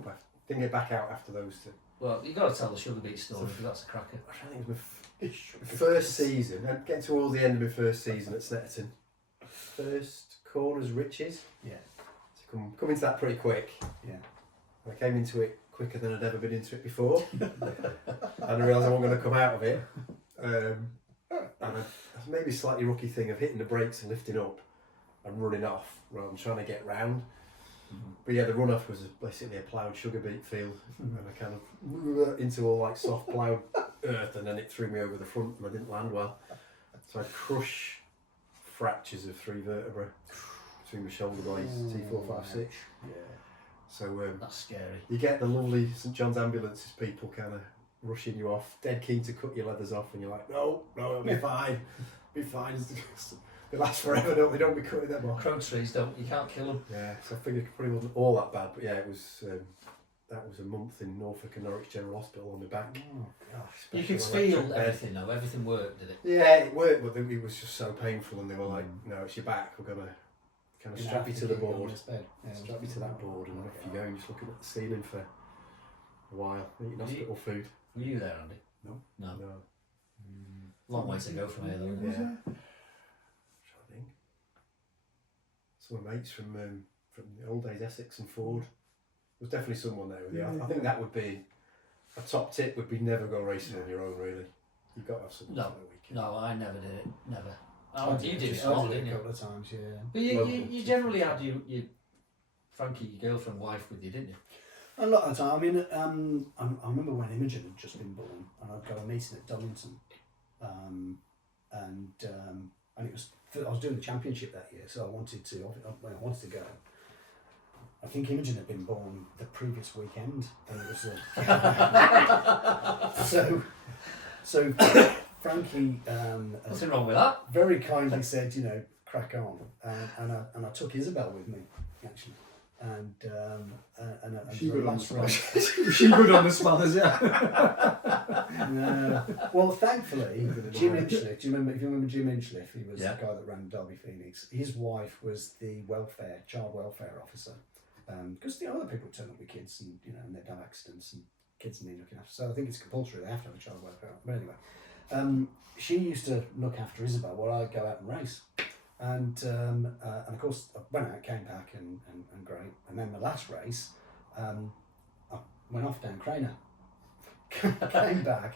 out after those 2. Well, you've got to tell the Sugar Beet story because that's a cracker. I think it was my first season. I'm getting towards the end of my first season at Snetterton. First corners riches. Yeah. So come into that pretty quick. Yeah. I came into it quicker than I'd ever been into it before. And I realised I wasn't going to come out of it. And maybe a slightly rookie thing of hitting the brakes and lifting up and running off rather than trying to get round. But yeah, the run-off was basically a ploughed sugar beet field, and I kind of into all like soft ploughed earth, and then it threw me over the front, and I didn't land well. So I crush fractures of 3 vertebrae between my shoulder blades, T4, 5, 6. Yeah. So That's scary. you get the lovely St John's ambulances people kind of rushing you off, dead keen to cut your leathers off, and you're like, no, it'll be fine, be fine. They last forever, don't they? Don't be cutting them off. Crow trees you can't kill them. Yeah, so I figured it probably wasn't all that bad, but yeah, it was. That was a month in Norfolk and Norwich General Hospital on my back. Oh gosh. You could Special electric feel bed. everything though. Everything worked, did it? Yeah, it worked, but it was just so painful, and they were like, "No, it's your back. We're gonna kind of strap you to the board, strap you to that board, and off you go, and just looking at the ceiling for a while, eating hospital food." Were you there, Andy? No. No. No, Long way to go from here, though. yeah. Trying to think. Some of my mates from the old days, Essex and Ford. There's definitely someone there with you. I think that would be a top tip. Would be never go racing on your own. Really, you've got to have someone for the weekend. No, I never did it. Never. I Oh, you did it a lot, didn't a you? couple of times, yeah. But you generally had you Frankie, your girlfriend, wife with you, didn't you? A lot of the time. I mean, I remember when Imogen had just been born, and I'd got a meeting at Donington, and it was I was doing the championship that year, so I wanted to go. I think Imogen had been born the previous weekend, and it was so Frankie Nothing wrong with that. very kindly said, crack on, and I took Isabel with me actually, and She the good on the last spanners. race- She good on the spanners, yeah. Well, thankfully, Jim Inchliff. Do you remember? If you remember Jim Inchliff, he was Yeah. the guy that ran Derby Phoenix. His wife was the child welfare officer, because the other people turn up with kids, and and they'd have accidents, and kids need looking after. So I think it's compulsory; they have to have a child welfare. But anyway, she used to look after Isabel while I'd go out and race, and of course I went out, came back, and great. And then the last race, I went off down Craner. Came back,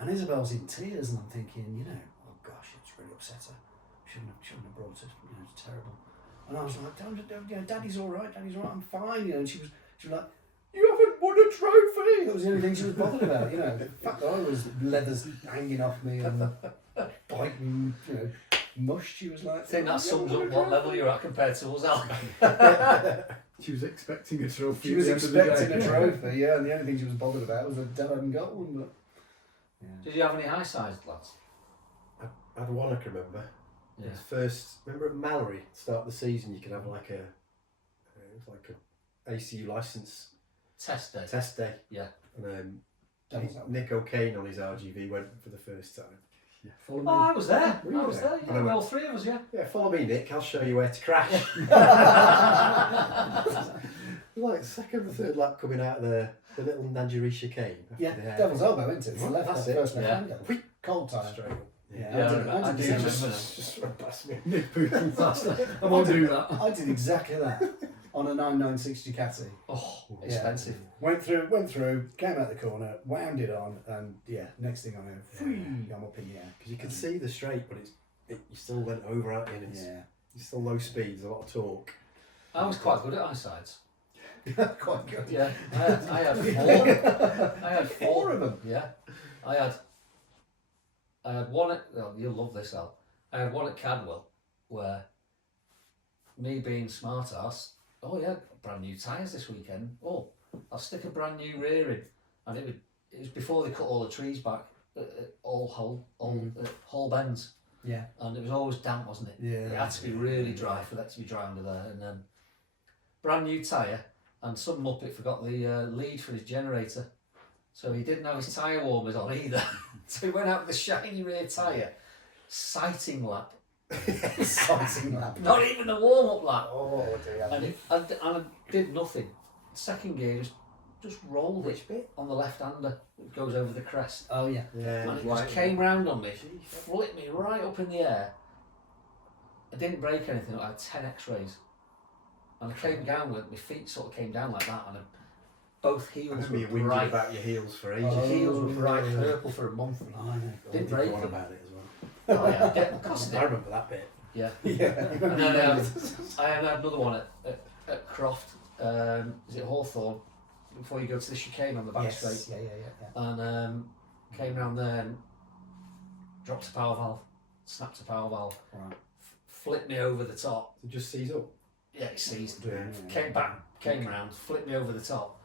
and Isabel's in tears, and I'm thinking, oh gosh, it's really upset her. Shouldn't have brought it. It's terrible. And I was like, don't, Daddy's all right. Daddy's all right. I'm fine. And she was like, you haven't won a trophy. That was the only thing she was bothered about. The fact that I was leathers hanging off me and biting, mush. She was like, I think that sums up what level you're at compared to us, Al. She was expecting a trophy. She was at the end of the expecting day. a trophy, yeah, and the only thing she was bothered about was that Dad hadn't got one. But Did you have any high-sized lads? I had one I can remember. Yeah. His first, remember at Mallory, start of the season, you could have like it was like a ACU license Test day. test day. Yeah. And Devil's Advocate. Nick O'Kane on his RGV went for the first time. Yeah, follow me. Oh, I was there. Were you I was there? there. And Yeah, I went- all three of us. Yeah. Yeah, follow me, Nick. I'll show you where to crash. Like second or third lap coming out of the little Najiri chicane. after yeah, the hair. Devil's Elbow, isn't it? It's the Right, left, that's the it. first left Yeah. hander. Wheat. Cold time. Straight up. Yeah, I I did remember the that. same. Just run past me. Nick pooping fast. I won't do that. I did exactly that on a 9960 Ducati. Oh, expensive. Went through, came out the corner, wound it on, and next thing I know, I'm up in the air. Because you can see the straight, but you still went over, aren't you? And it's still low speed, there's a lot of torque. I was quite good at eyesights. Quite good. Yeah, I had four. I had Four of them. Yeah, I had one at. Oh, you'll love this, Al. I had one at Cadwell, where me being smart ass. Oh yeah, brand new tyres this weekend. Oh, I'll stick a brand new rear in, and it was before they cut all the trees back, all whole bends, Yeah. and it was always damp, wasn't it? Yeah. It had to be really dry for that to be dry under there, and then brand new tyre. And some muppet forgot the lead for his generator, so he didn't have his tyre warmers on either. So he went out with the shiny rear tyre, sighting lap, Sighting lap. not even a warm up lap, Oh dear. and I did nothing. Second gear just rolled Which it bit? on the left hander. It goes over the crest, Oh yeah. Yeah. and it just came round on me, flipped me right up in the air. I didn't break anything. I had 10 X-rays. And I came down with my feet sort of came down like that, and both I heels remember were you whinging bright. about your heels for ages. The heels were bright yeah. purple for a month. I know. Didn't You break go on them. about it as well. Oh yeah, of course I I did. remember that bit. Yeah. Yeah. And then I had another one at Croft, is it Hawthorne, before you go to the chicane on the back straight. Yeah. And came round there and dropped a power valve, snapped a power valve, Right. flipped me over the top. It just seize up. Yeah, it seized. Yeah. Came back, came round, flipped me over the top.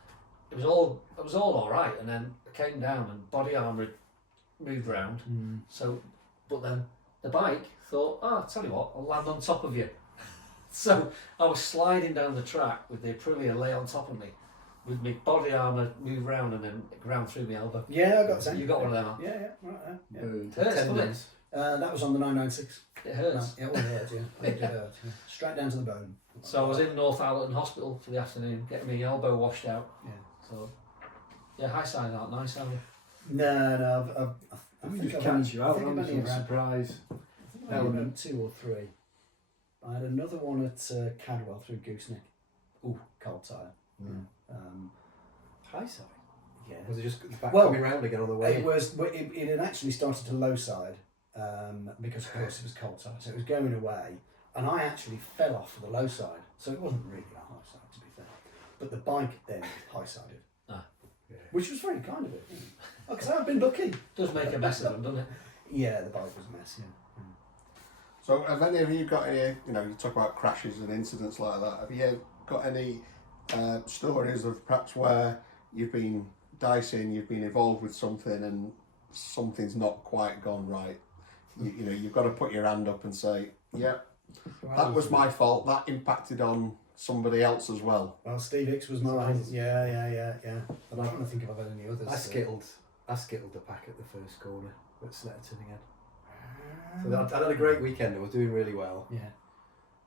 It was all right, and then I came down and body armour had moved round. So, but then the bike thought, oh, I'll tell you what, I'll land on top of you. So I was sliding down the track with the Aprilia lay on top of me, with my body armour move round and then ground through my elbow. Yeah, I got the same. You got one of them, huh? Yeah, right there. Yeah. Burned. It hurts, doesn't it? Tendons. That was on the 996. It hurts. Yeah, it was hurt, yeah. It did hurt, yeah. Straight down to the bone. So I was in North Allerton Hospital for the afternoon, getting my elbow washed out. Yeah. So, yeah, high side aren't nice, are they? No, I We think just I've catch you out, I think aren't I've we? only Some had surprise. element 2 or 3. I had another one at Cadwell through Gooseneck. Ooh. Cold tyre. High side. Yeah. Was it just back Well, coming round again on the way? It had actually started to low side because of course it was cold side, so it was going away, and I actually fell off for the low side, so it wasn't really a high side to be fair. But the bike then high sided, Yeah. which was very kind of it, because I've been lucky. Does make a mess of them, doesn't it? Yeah, the bike was a mess. Yeah. So have any of you got any, you talk about crashes and incidents like that, have you got any stories of perhaps where you've been dicing, you've been involved with something and something's not quite gone right? You've got to put your hand up and say, yeah, that was my fault, that impacted on somebody else as well. Well, Steve Hicks was mine. Yeah. And I don't think I've had any others. I skittled the pack at the first corner at Snetterton again. So I had a great weekend. I was doing really well. Yeah.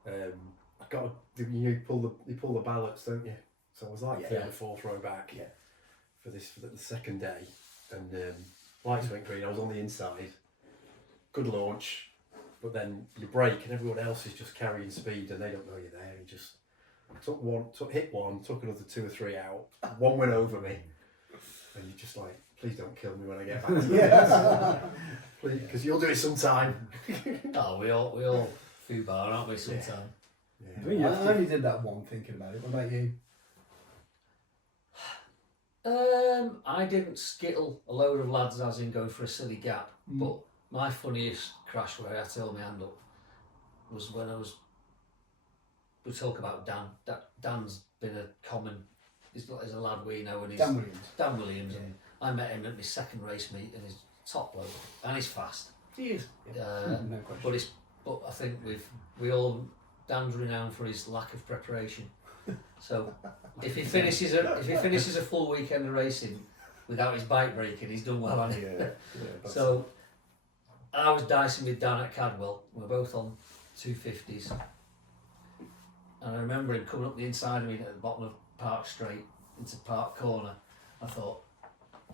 I got you pull the ballots, don't you? So I was like third Yeah. or fourth row back. Yeah. For the second day, and lights went green. I was on the inside. Good launch, but then you brake and everyone else is just carrying speed and they don't know you're there. You just hit one, took another 2 or 3 out. One went over me, and you're just like, please don't kill me when I get back to Yeah. please, because you'll do it sometime. Oh, we all foo bar, aren't we, sometime? I think you have I to- only did that one thinking about it. What about you? I didn't skittle a load of lads as in go for a silly gap, but my funniest crash where I had to hold my hand up was when we talk about Dan. Dan's been a common, he's a lad we know, and he's Dan Williams. Dan Williams, and I met him at my second race meet, and he's top bloke, and he's fast. He is. No question. But I think Dan's renowned for his lack of preparation. So if he finishes a full weekend of racing without his bike breaking, he's done well, hasn't he? Yeah. So I was dicing with Dan at Cadwell. We're both on 250s, and I remember him coming up the inside of me at the bottom of Park Straight into Park Corner. I thought,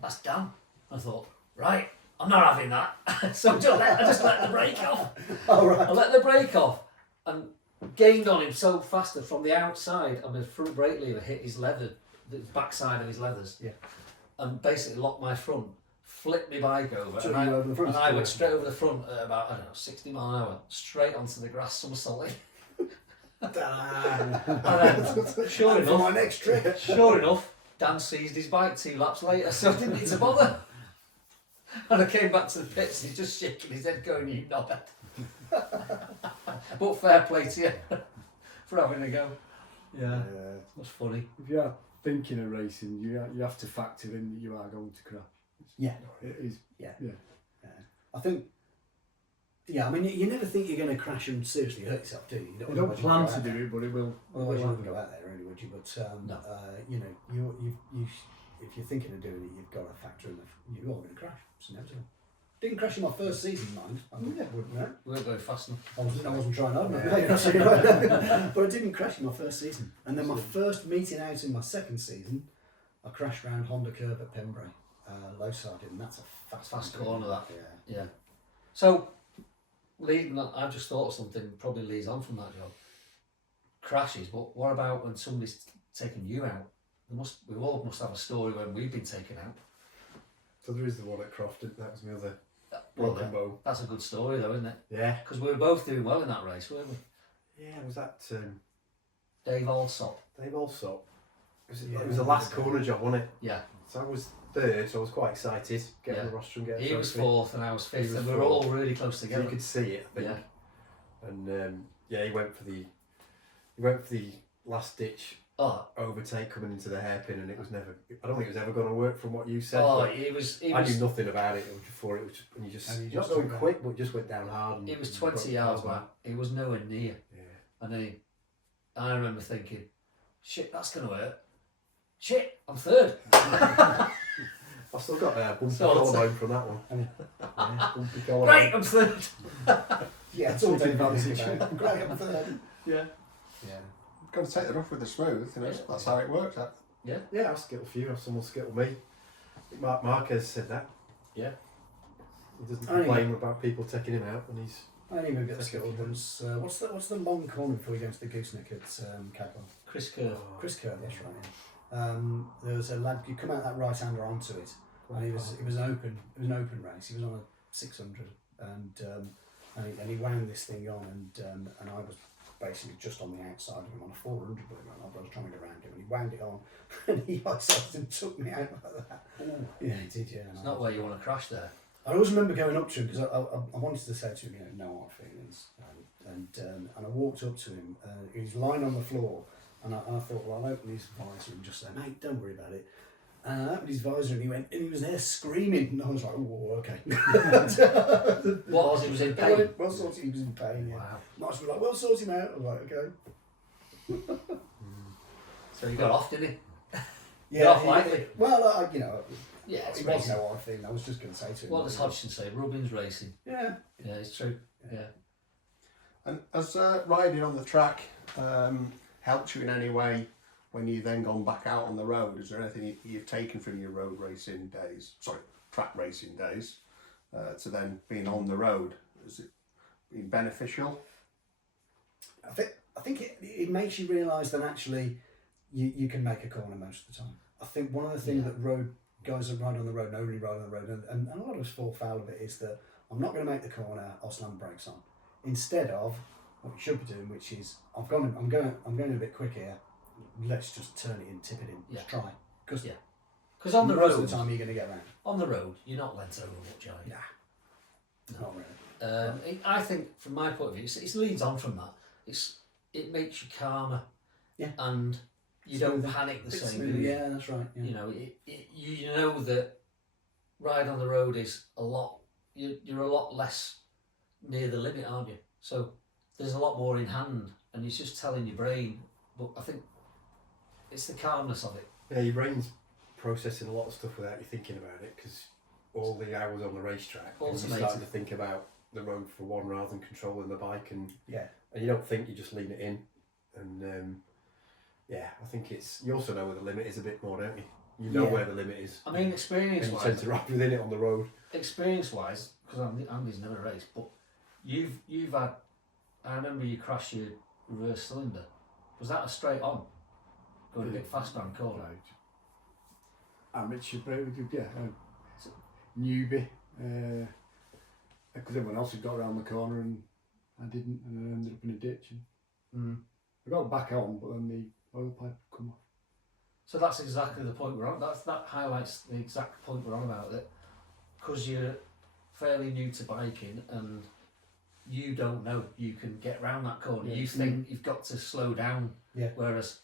that's Dan. I thought, right, I'm not having that. So I just let the brake off. All right. I let the brake off and gained on him so fast that from the outside, and the front brake lever hit his leather, the backside of his leathers. Yeah. And basically locked my front, flipped my bike over, Took and you over the front. I went straight over the front at about, 60 mile an hour, straight onto the grass somersaulting. And then, sure For my enough, next trick. sure enough, Dan seized his bike 2 laps later, so I didn't need to bother. And I came back to the pits and he's just shaking his head going, you knobhead. But fair play to you for having a go. Yeah, that's funny. If you are thinking of racing, you have to factor in that you are going to crash. Yeah. It is. I think. Yeah, I mean, you never think you're going to crash and seriously hurt yourself, do you? You don't plan to do it, but it will. Otherwise, you wouldn't go out there, really, would you? But No. if you're thinking of doing it, you've got to factor in that you're all going to crash. It's inevitable. Didn't crash in my first season, mind. I wouldn't know. We weren't going fast enough. I wasn't trying hard enough. But I didn't crash in my first season. And then my first meeting out in my second season, I crashed round Honda Curve at Pembrey, low sided, and that's a Fast corner, that. Yeah. So, leading on, I just thought of something probably leads on from that job. Crashes, but what about when somebody's taken you out? We all must have a story when we've been taken out. So there is the one at Crofton. That was my other Well, broken bow. that's a good story though, isn't it? Yeah. Because we were both doing well in that race, weren't we? Yeah. Was that? Dave Alsop. Dave Alsop. Yeah, It was the last corner job, wasn't it? Yeah. So I was third, so I was quite excited. Get on the roster and get a He was trophy. 4th and I was 5th, was and we were fourth. all really close So together. you could see it, I think. Yeah. And he went for the last ditch overtake coming into the hairpin, and it was never. I don't think it was ever going to work from what you said. I knew nothing about it before. It was just, and you just not going quick, but just went down hard. And it was 20 yards back. It was nowhere near. Yeah. And I remember thinking, shit, that's going to hurt. Shit, I'm 3rd. I've still got a bumpy collarbone from that one. Bumpy collarbone. Great, I'm 3rd. Yeah, it's all Dave Alsop. Great, I'm 3rd. Yeah. Yeah. Got to take the rough with the smooth, you know. That's how it works. Yeah. Yeah, I skittle a few. Someone skittle me. Mark Marquez said that. Yeah. He doesn't complain about people taking him out, and he's. I only moved at the skittle once. What's the long corner before you go into the gooseneck at Cadwell? Chris Kerr. Chris Kerr, that's right. Yeah. There was a lad. You come out that right hander onto it, and it was an open race. He was on a 600, and he wound this thing on, and I was basically just on the outside of him on a 400, believe it or not, but I was trying to get around him, and he wound it on, and he isoled and took me out like that. Yeah, he did. Yeah. It's not where you want to crash there. I always remember going up to him because I wanted to say to him, no hard feelings, and I walked up to him. He was lying on the floor, and I thought, well, I'll open his visor and just say, mate, don't worry about it. And I opened his visor, and he was there screaming, and I was like, oh, okay. What was he was in pain? Well sorted, he was in pain. Yeah. Wow. Nice, like, well sort him out. I was like, okay. So he got off, didn't he? Yeah, Got off lightly. Well, Yeah, it's it was racing. no hard thing. I was just going to say to him. What does Hodgson say? Rubin's racing. Yeah. Yeah, it's true. Yeah. And has riding on the track helped you in any way when you've then gone back out on the road? Is there anything you've taken from your road racing days, track racing days, to then being on the road? Has it been beneficial? I think it makes you realise that actually you can make a corner most of the time. I think one of the things that road guys that ride on the road, and only ride on the road, and a lot of us fall foul of it, is that I'm not going to make the corner, I'll slam the brakes on. Instead of what you should be doing, which is I'm going a bit quick here. Let's just turn it in, tip it in, just try. Because on the most road, of the time you're going to get around. On the road, you're not lent over much, are you? Nah, not really. I think, from my point of view, it leads on from that. It makes you calmer, and you don't panic the same. Do you? Yeah, that's right. Yeah. You know, you know that ride on the road is a lot. You're a lot less near the limit, aren't you? So there's a lot more in hand, and it's just telling your brain. But I think it's the calmness of it. Yeah, your brain's processing a lot of stuff without you thinking about it, because all the hours on the racetrack, and you start to think about the road for one rather than controlling the bike, and you don't think, you just lean it in, and I think you also know where the limit is a bit more, don't you? You know where the limit is. I mean, experience-wise, and you tend to ride within it on the road. Experience-wise, because Andy's never raced, but you've had. I remember you crashed your reverse cylinder. Was that a straight on? Going a bit fast around the corner. Right. I'm Richard Brady, newbie. Because everyone else had got around the corner and I didn't, and I ended up in a ditch. And I got back on, but then the oil pipe had come off. So that's exactly the point we're on. That highlights the exact point we're on about it. Because you're fairly new to biking and you don't know you can get round that corner. You think you've got to slow down. Yeah. Whereas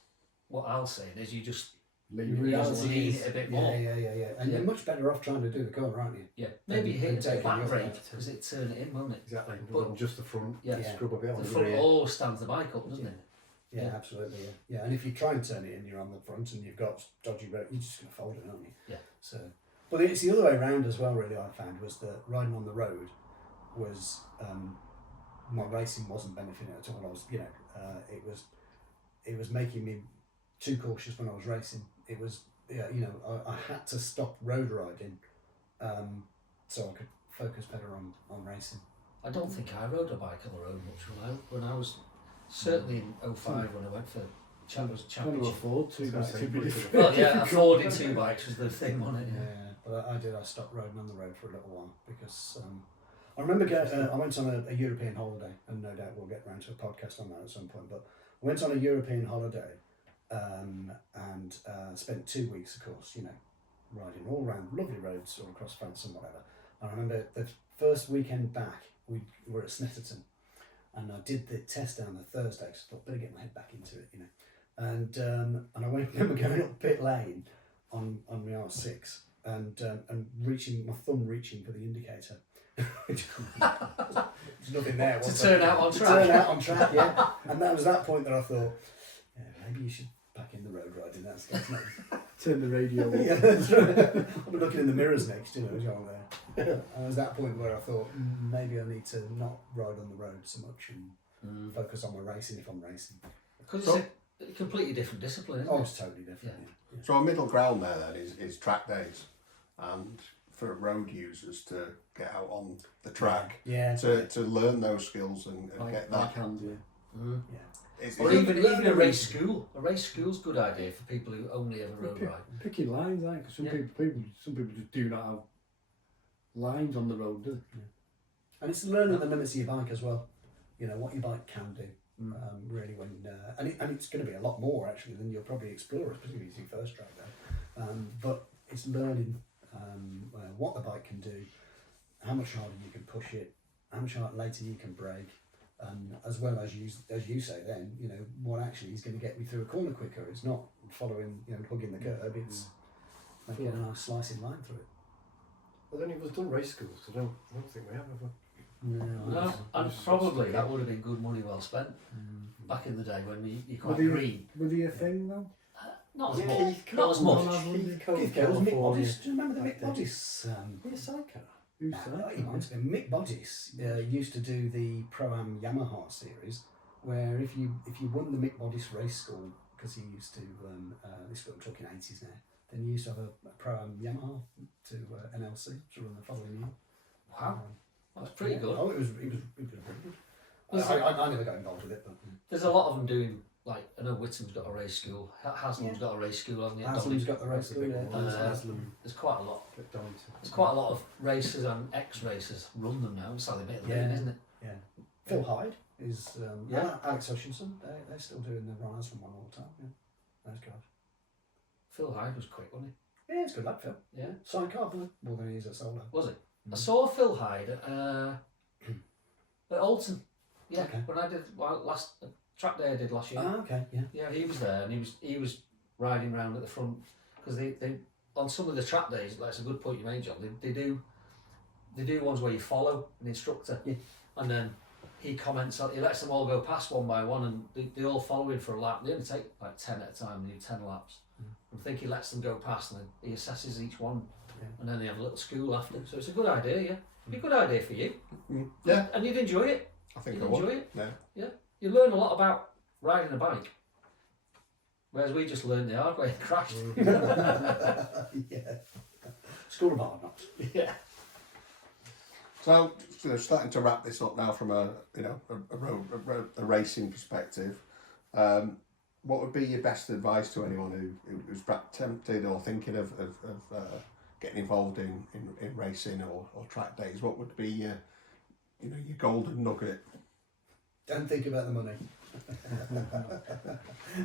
what Al's saying is you just lean it a bit more. Yeah. And you're much better off trying to do the corner, aren't you? Yeah. Maybe hit the taking back your brake time. because it turn it in, won't it? Exactly. But on just the front, scrub a bit on the the front rear. always stands the bike up, doesn't it? Yeah, absolutely. Yeah, and if you try and turn it in, you're on the front and you've got dodgy brake, you're just going to fold it, aren't you? Yeah. So, but it's the other way around as well. Really, I found was that riding on the road was my racing wasn't benefiting at all. I was, it was making me too cautious when I was racing. It was, I had to stop road riding, so I could focus better on racing. I don't think I rode a bike on the road much when I was certainly in 05 when I went for championship. Trying to afford two bikes would be difficult. Well, yeah, affording two bikes was the thing, wasn't it? Yeah, but I did. I stopped riding on the road for a little while because I remember I went on a European holiday, and no doubt we'll get around to a podcast on that at some point, but I went on a European holiday and spent 2 weeks, of course, riding all around lovely roads all across France and whatever. And I remember the first weekend back, we were at Snetterton, and I did the test down the Thursday, because I thought, better get my head back into it, And I remember going up pit lane on my R6 and reaching my thumb for the indicator. There's nothing there. To turn out on track. Turn out on track, yeah. And that was that point that I thought, yeah, maybe you should pack in the road riding. That's nice. Turn the radio on. Yeah, that's right. I'll be looking in the mirrors next, going there. And it was that point where I thought, maybe I need to not ride on the road so much and focus on my racing if I'm racing. Because it's a completely different discipline, isn't it? It's totally different. Yeah. So our middle ground there then is track days, and for road users to get out on the track, to learn those skills and get that. Or even a race school. A race school's a good idea for people who only ever road ride. Picking lines, because some people just do not have lines on the road, do they? Yeah. And it's learning the limits of your bike as well. What your bike can do. Really, when and it's going to be a lot more actually than you'll probably explore, especially if it's your first track there. But it's learning what the bike can do, how much harder you can push it, how much later you can brake, as well as you say then, what actually is going to get me through a corner quicker. It's not following, hugging the curb, it's making a nice slicing line through it. Well, then it was done race schools, I don't think we have we? No, and probably that would have been good money well spent back in the day when you quite green. Was he a thing though? Not as much. Not as much. Keith Cole, Mick Boddice. Do you remember the Mick Boddice? He's a sidecar. He reminds me. Mick Boddice used to do the Pro-Am Yamaha series, where if you won the Mick Boddice race school, because he used to, this is what I'm talking 80s now, then you used to have a Pro-Am Yamaha to NLC to run the following year. Wow. That's pretty good. Oh, it was pretty good. I never got involved with it, but there's a lot of them doing. Like I know Whittam's got a race school. Haslam's got a race school, hasn't he? Haslam's got the race school. There's quite a lot. There's quite a lot of racers and ex-racers run them now. It's how they make a living, isn't it? Yeah. Phil Hyde is. Alex Hutchinson. They're still doing the Run Haslam one all the time. Yeah. Those guys. Phil Hyde was quick, wasn't he? Yeah, he's a good lad, Phil. Yeah. Sidecar more than he is at solo. Was it? I saw Phil Hyde at Alton. Yeah, okay. When I did last track day I did last year. Ah, okay, yeah. Yeah, he was there, and he was riding around at the front, because they on some of the track days. That's a good point you made, John. They do ones where you follow an instructor, and then he comments on. He lets them all go past one by one, and they all follow him for a lap. They only take like 10 at a time. They do 10 laps. I think he lets them go past, and then he assesses each one. And then they have a little school after. So it's a good idea, yeah. It'd be a good idea for you. Yeah. And you'd enjoy it. I think you'd I would. enjoy it. Yeah. Yeah. You learn a lot about riding a bike. Whereas we just learned the hard way and crashed. Yeah. School of hard knocks. Yeah. So starting to wrap this up now from a racing perspective. What would be your best advice to anyone who's perhaps tempted or thinking of getting involved in racing or track days? What would be your golden nugget? Don't think about the money.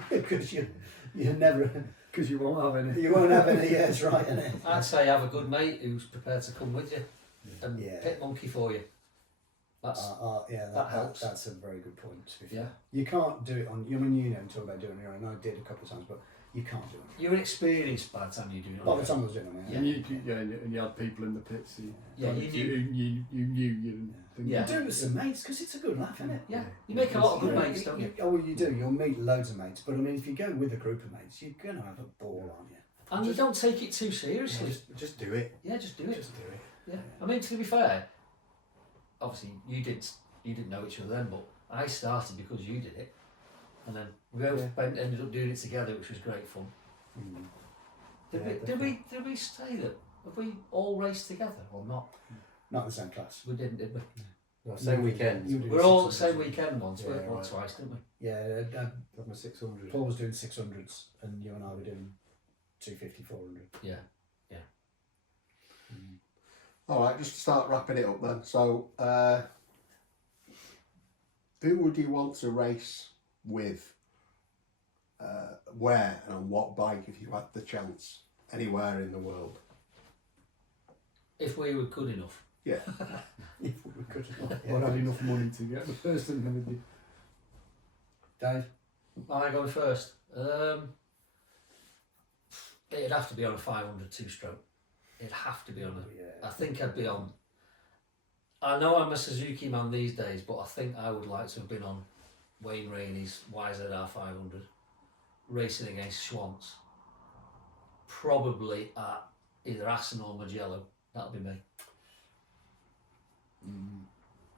Because you never... Because you won't have any. You won't have any, yeah, that's right, isn't it? I'd say have a good mate who's prepared to come with you and pit monkey for you. That helps. That's a very good point, to be fair. Yeah. You can't do it on... talk about doing it on your own. I did a couple of times, but you can't do it. You're experienced by the time you're doing it. By the time I was doing it, And you had people in the pits. You knew. You do it with some mates, because it's a good laugh, isn't it? Yeah. You make a lot of good mates, don't you? Oh, well, you do. You'll meet loads of mates. But, I mean, if you go with a group of mates, you're going to have a ball, aren't you? And you don't take it too seriously. Just do it. Yeah, just do it. Just do it. Yeah. I mean, to be fair, obviously you didn't know each other then, but I started because you did it, and then we both ended up doing it together, which was great fun. Did we say that? Have we all raced together or not? Not in the same class. We didn't, did we? No, same weekend. We're all at the same weekend once, weren't we? Twice, didn't we? Yeah, Got my 600. Paul was doing 600s, and you and I were doing 250, 400. Yeah. All right, just to start wrapping it up then. So, who would you want to race with? Where and on what bike if you had the chance? Anywhere in the world. If we were good enough. Yeah. If we could. Or had enough money to get the person with you. Dave? Am I going first? It'd have to be on a 500 two-stroke. It'd have to be on a... Yeah. I think I'd be on... I know I'm a Suzuki man these days, but I think I would like to have been on Wayne Rainey's YZR 500, racing against Schwantz. Probably at either Assen or Mugello. That'll be me.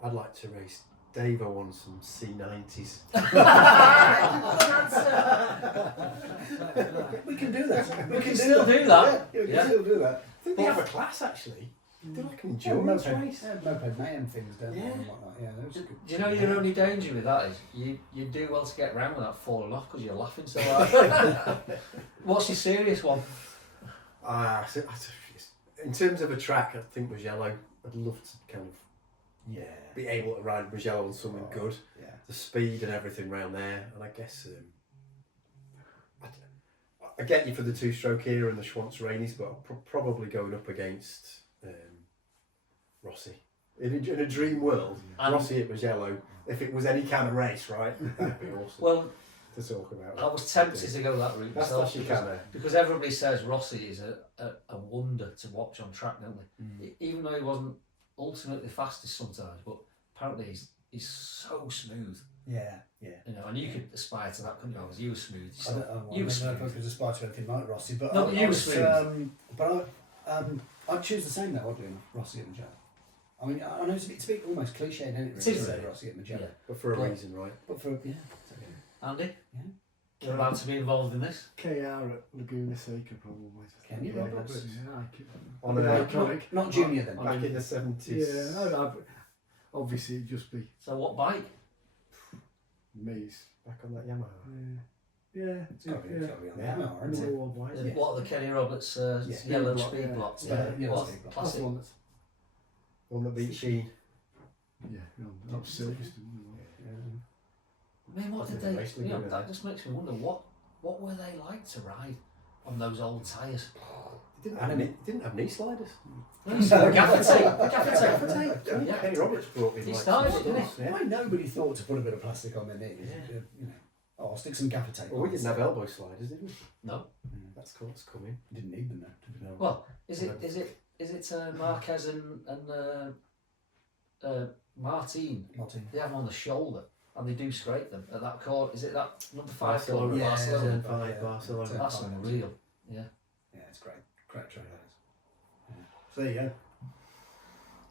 I'd like to race Dave on some C90s. We can do that. We can still do that. Yeah, we can Yeah. still do that. I think they have a class actually. They're like an Yeah, endurance moped, race. moped mayhem things, don't they? Yeah. And whatnot. Yeah, those are good. Do you know your only danger with that is you do well to get round without falling off because you're laughing so hard. What's your serious one? In terms of a track, I think Mugello. I'd love to kind of Yeah. be able to ride Mugello on something good. Yeah. The speed and everything around there, and I guess I get you for the two-stroke here and the Schwantz Rainies, but I'm probably going up against Rossi. In a dream world, And- Rossi at Mugello, if it was any kind of race, right, that'd be awesome Well, to talk about. I was tempted to go that route That's myself you because, can. because everybody says Rossi is a wonder to watch on track, don't they? Even though he wasn't ultimately fastest sometimes, but apparently he's so smooth. Yeah. Yeah. You know, and you could aspire to that, couldn't you? Because you were smooth. I don't know. You were I don't know if I smooth. could aspire to anything like Rossi, but No, but you were was, smooth. but I'd choose the same though, oddly enough, Rossi at Mugello. I mean, I know it's a bit almost cliche, isn't it? It Really, is. to say Rossi at Mugello. Yeah. But for a But- reason, right? But for Andy, Yeah. you're allowed to be involved in this. KR at Laguna Seca probably. Kenny Yeah, Roberts. Yeah, On a- iconic. not junior then. Back in the 70s. Yeah, obviously it'd just be So what bike? Maze. Back on that Yamaha. Yeah. It's got to be on the Yeah. Yamaha, isn't it? Why is The, it? what are the Kenny Roberts Yeah. yellow Speed speed block, blocks? yeah. Yeah, Yellow what? speed block. That's Classic. the one that's One that beat Sheen. that was Silverstone. I mean, what did Yeah, they? basically You know, doing that that. just makes me wonder what were they like to ride on those old tyres? Didn't have knee sliders. Gaffer tape. Yeah. Kenny Roberts brought in He like started, some didn't stuff, yeah. Why nobody thought to put a bit of plastic on their knees? Yeah. You know, I'll stick some gaffer tape. Well, we on didn't it. have elbow sliders, did we? No. That's cool. It's coming. Didn't need them though. To be honest. Well, is it Marquez and Martin? Martin. They have them on the shoulder and they do scrape them at that court. Is it that number 5 Barcelona. corner? Yeah, Barcelona. Turn 5, Barcelona. Turn That's 5. unreal. Yeah. Yeah, it's great. Great track that is. Yeah. So there you go.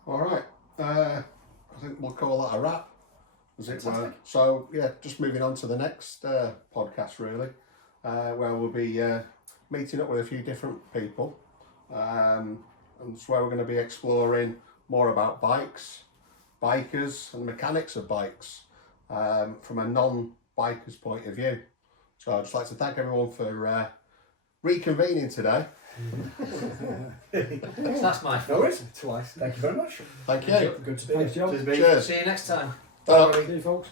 All right. I think we'll call that a wrap, as it were. Fantastic. So, yeah, just moving on to the next podcast, really, where we'll be meeting up with a few different people. And it's where we're going to be exploring more about bikes, bikers, and mechanics of bikes from a non-biker's point of view. So I'd just like to thank everyone for reconvening today. So that's my No fault. worries. Twice. Thank you very much. Thank you. Good to be Thanks, here. Joe. Cheers, mate. Cheers. See you next time. Ta-ra. See you, folks.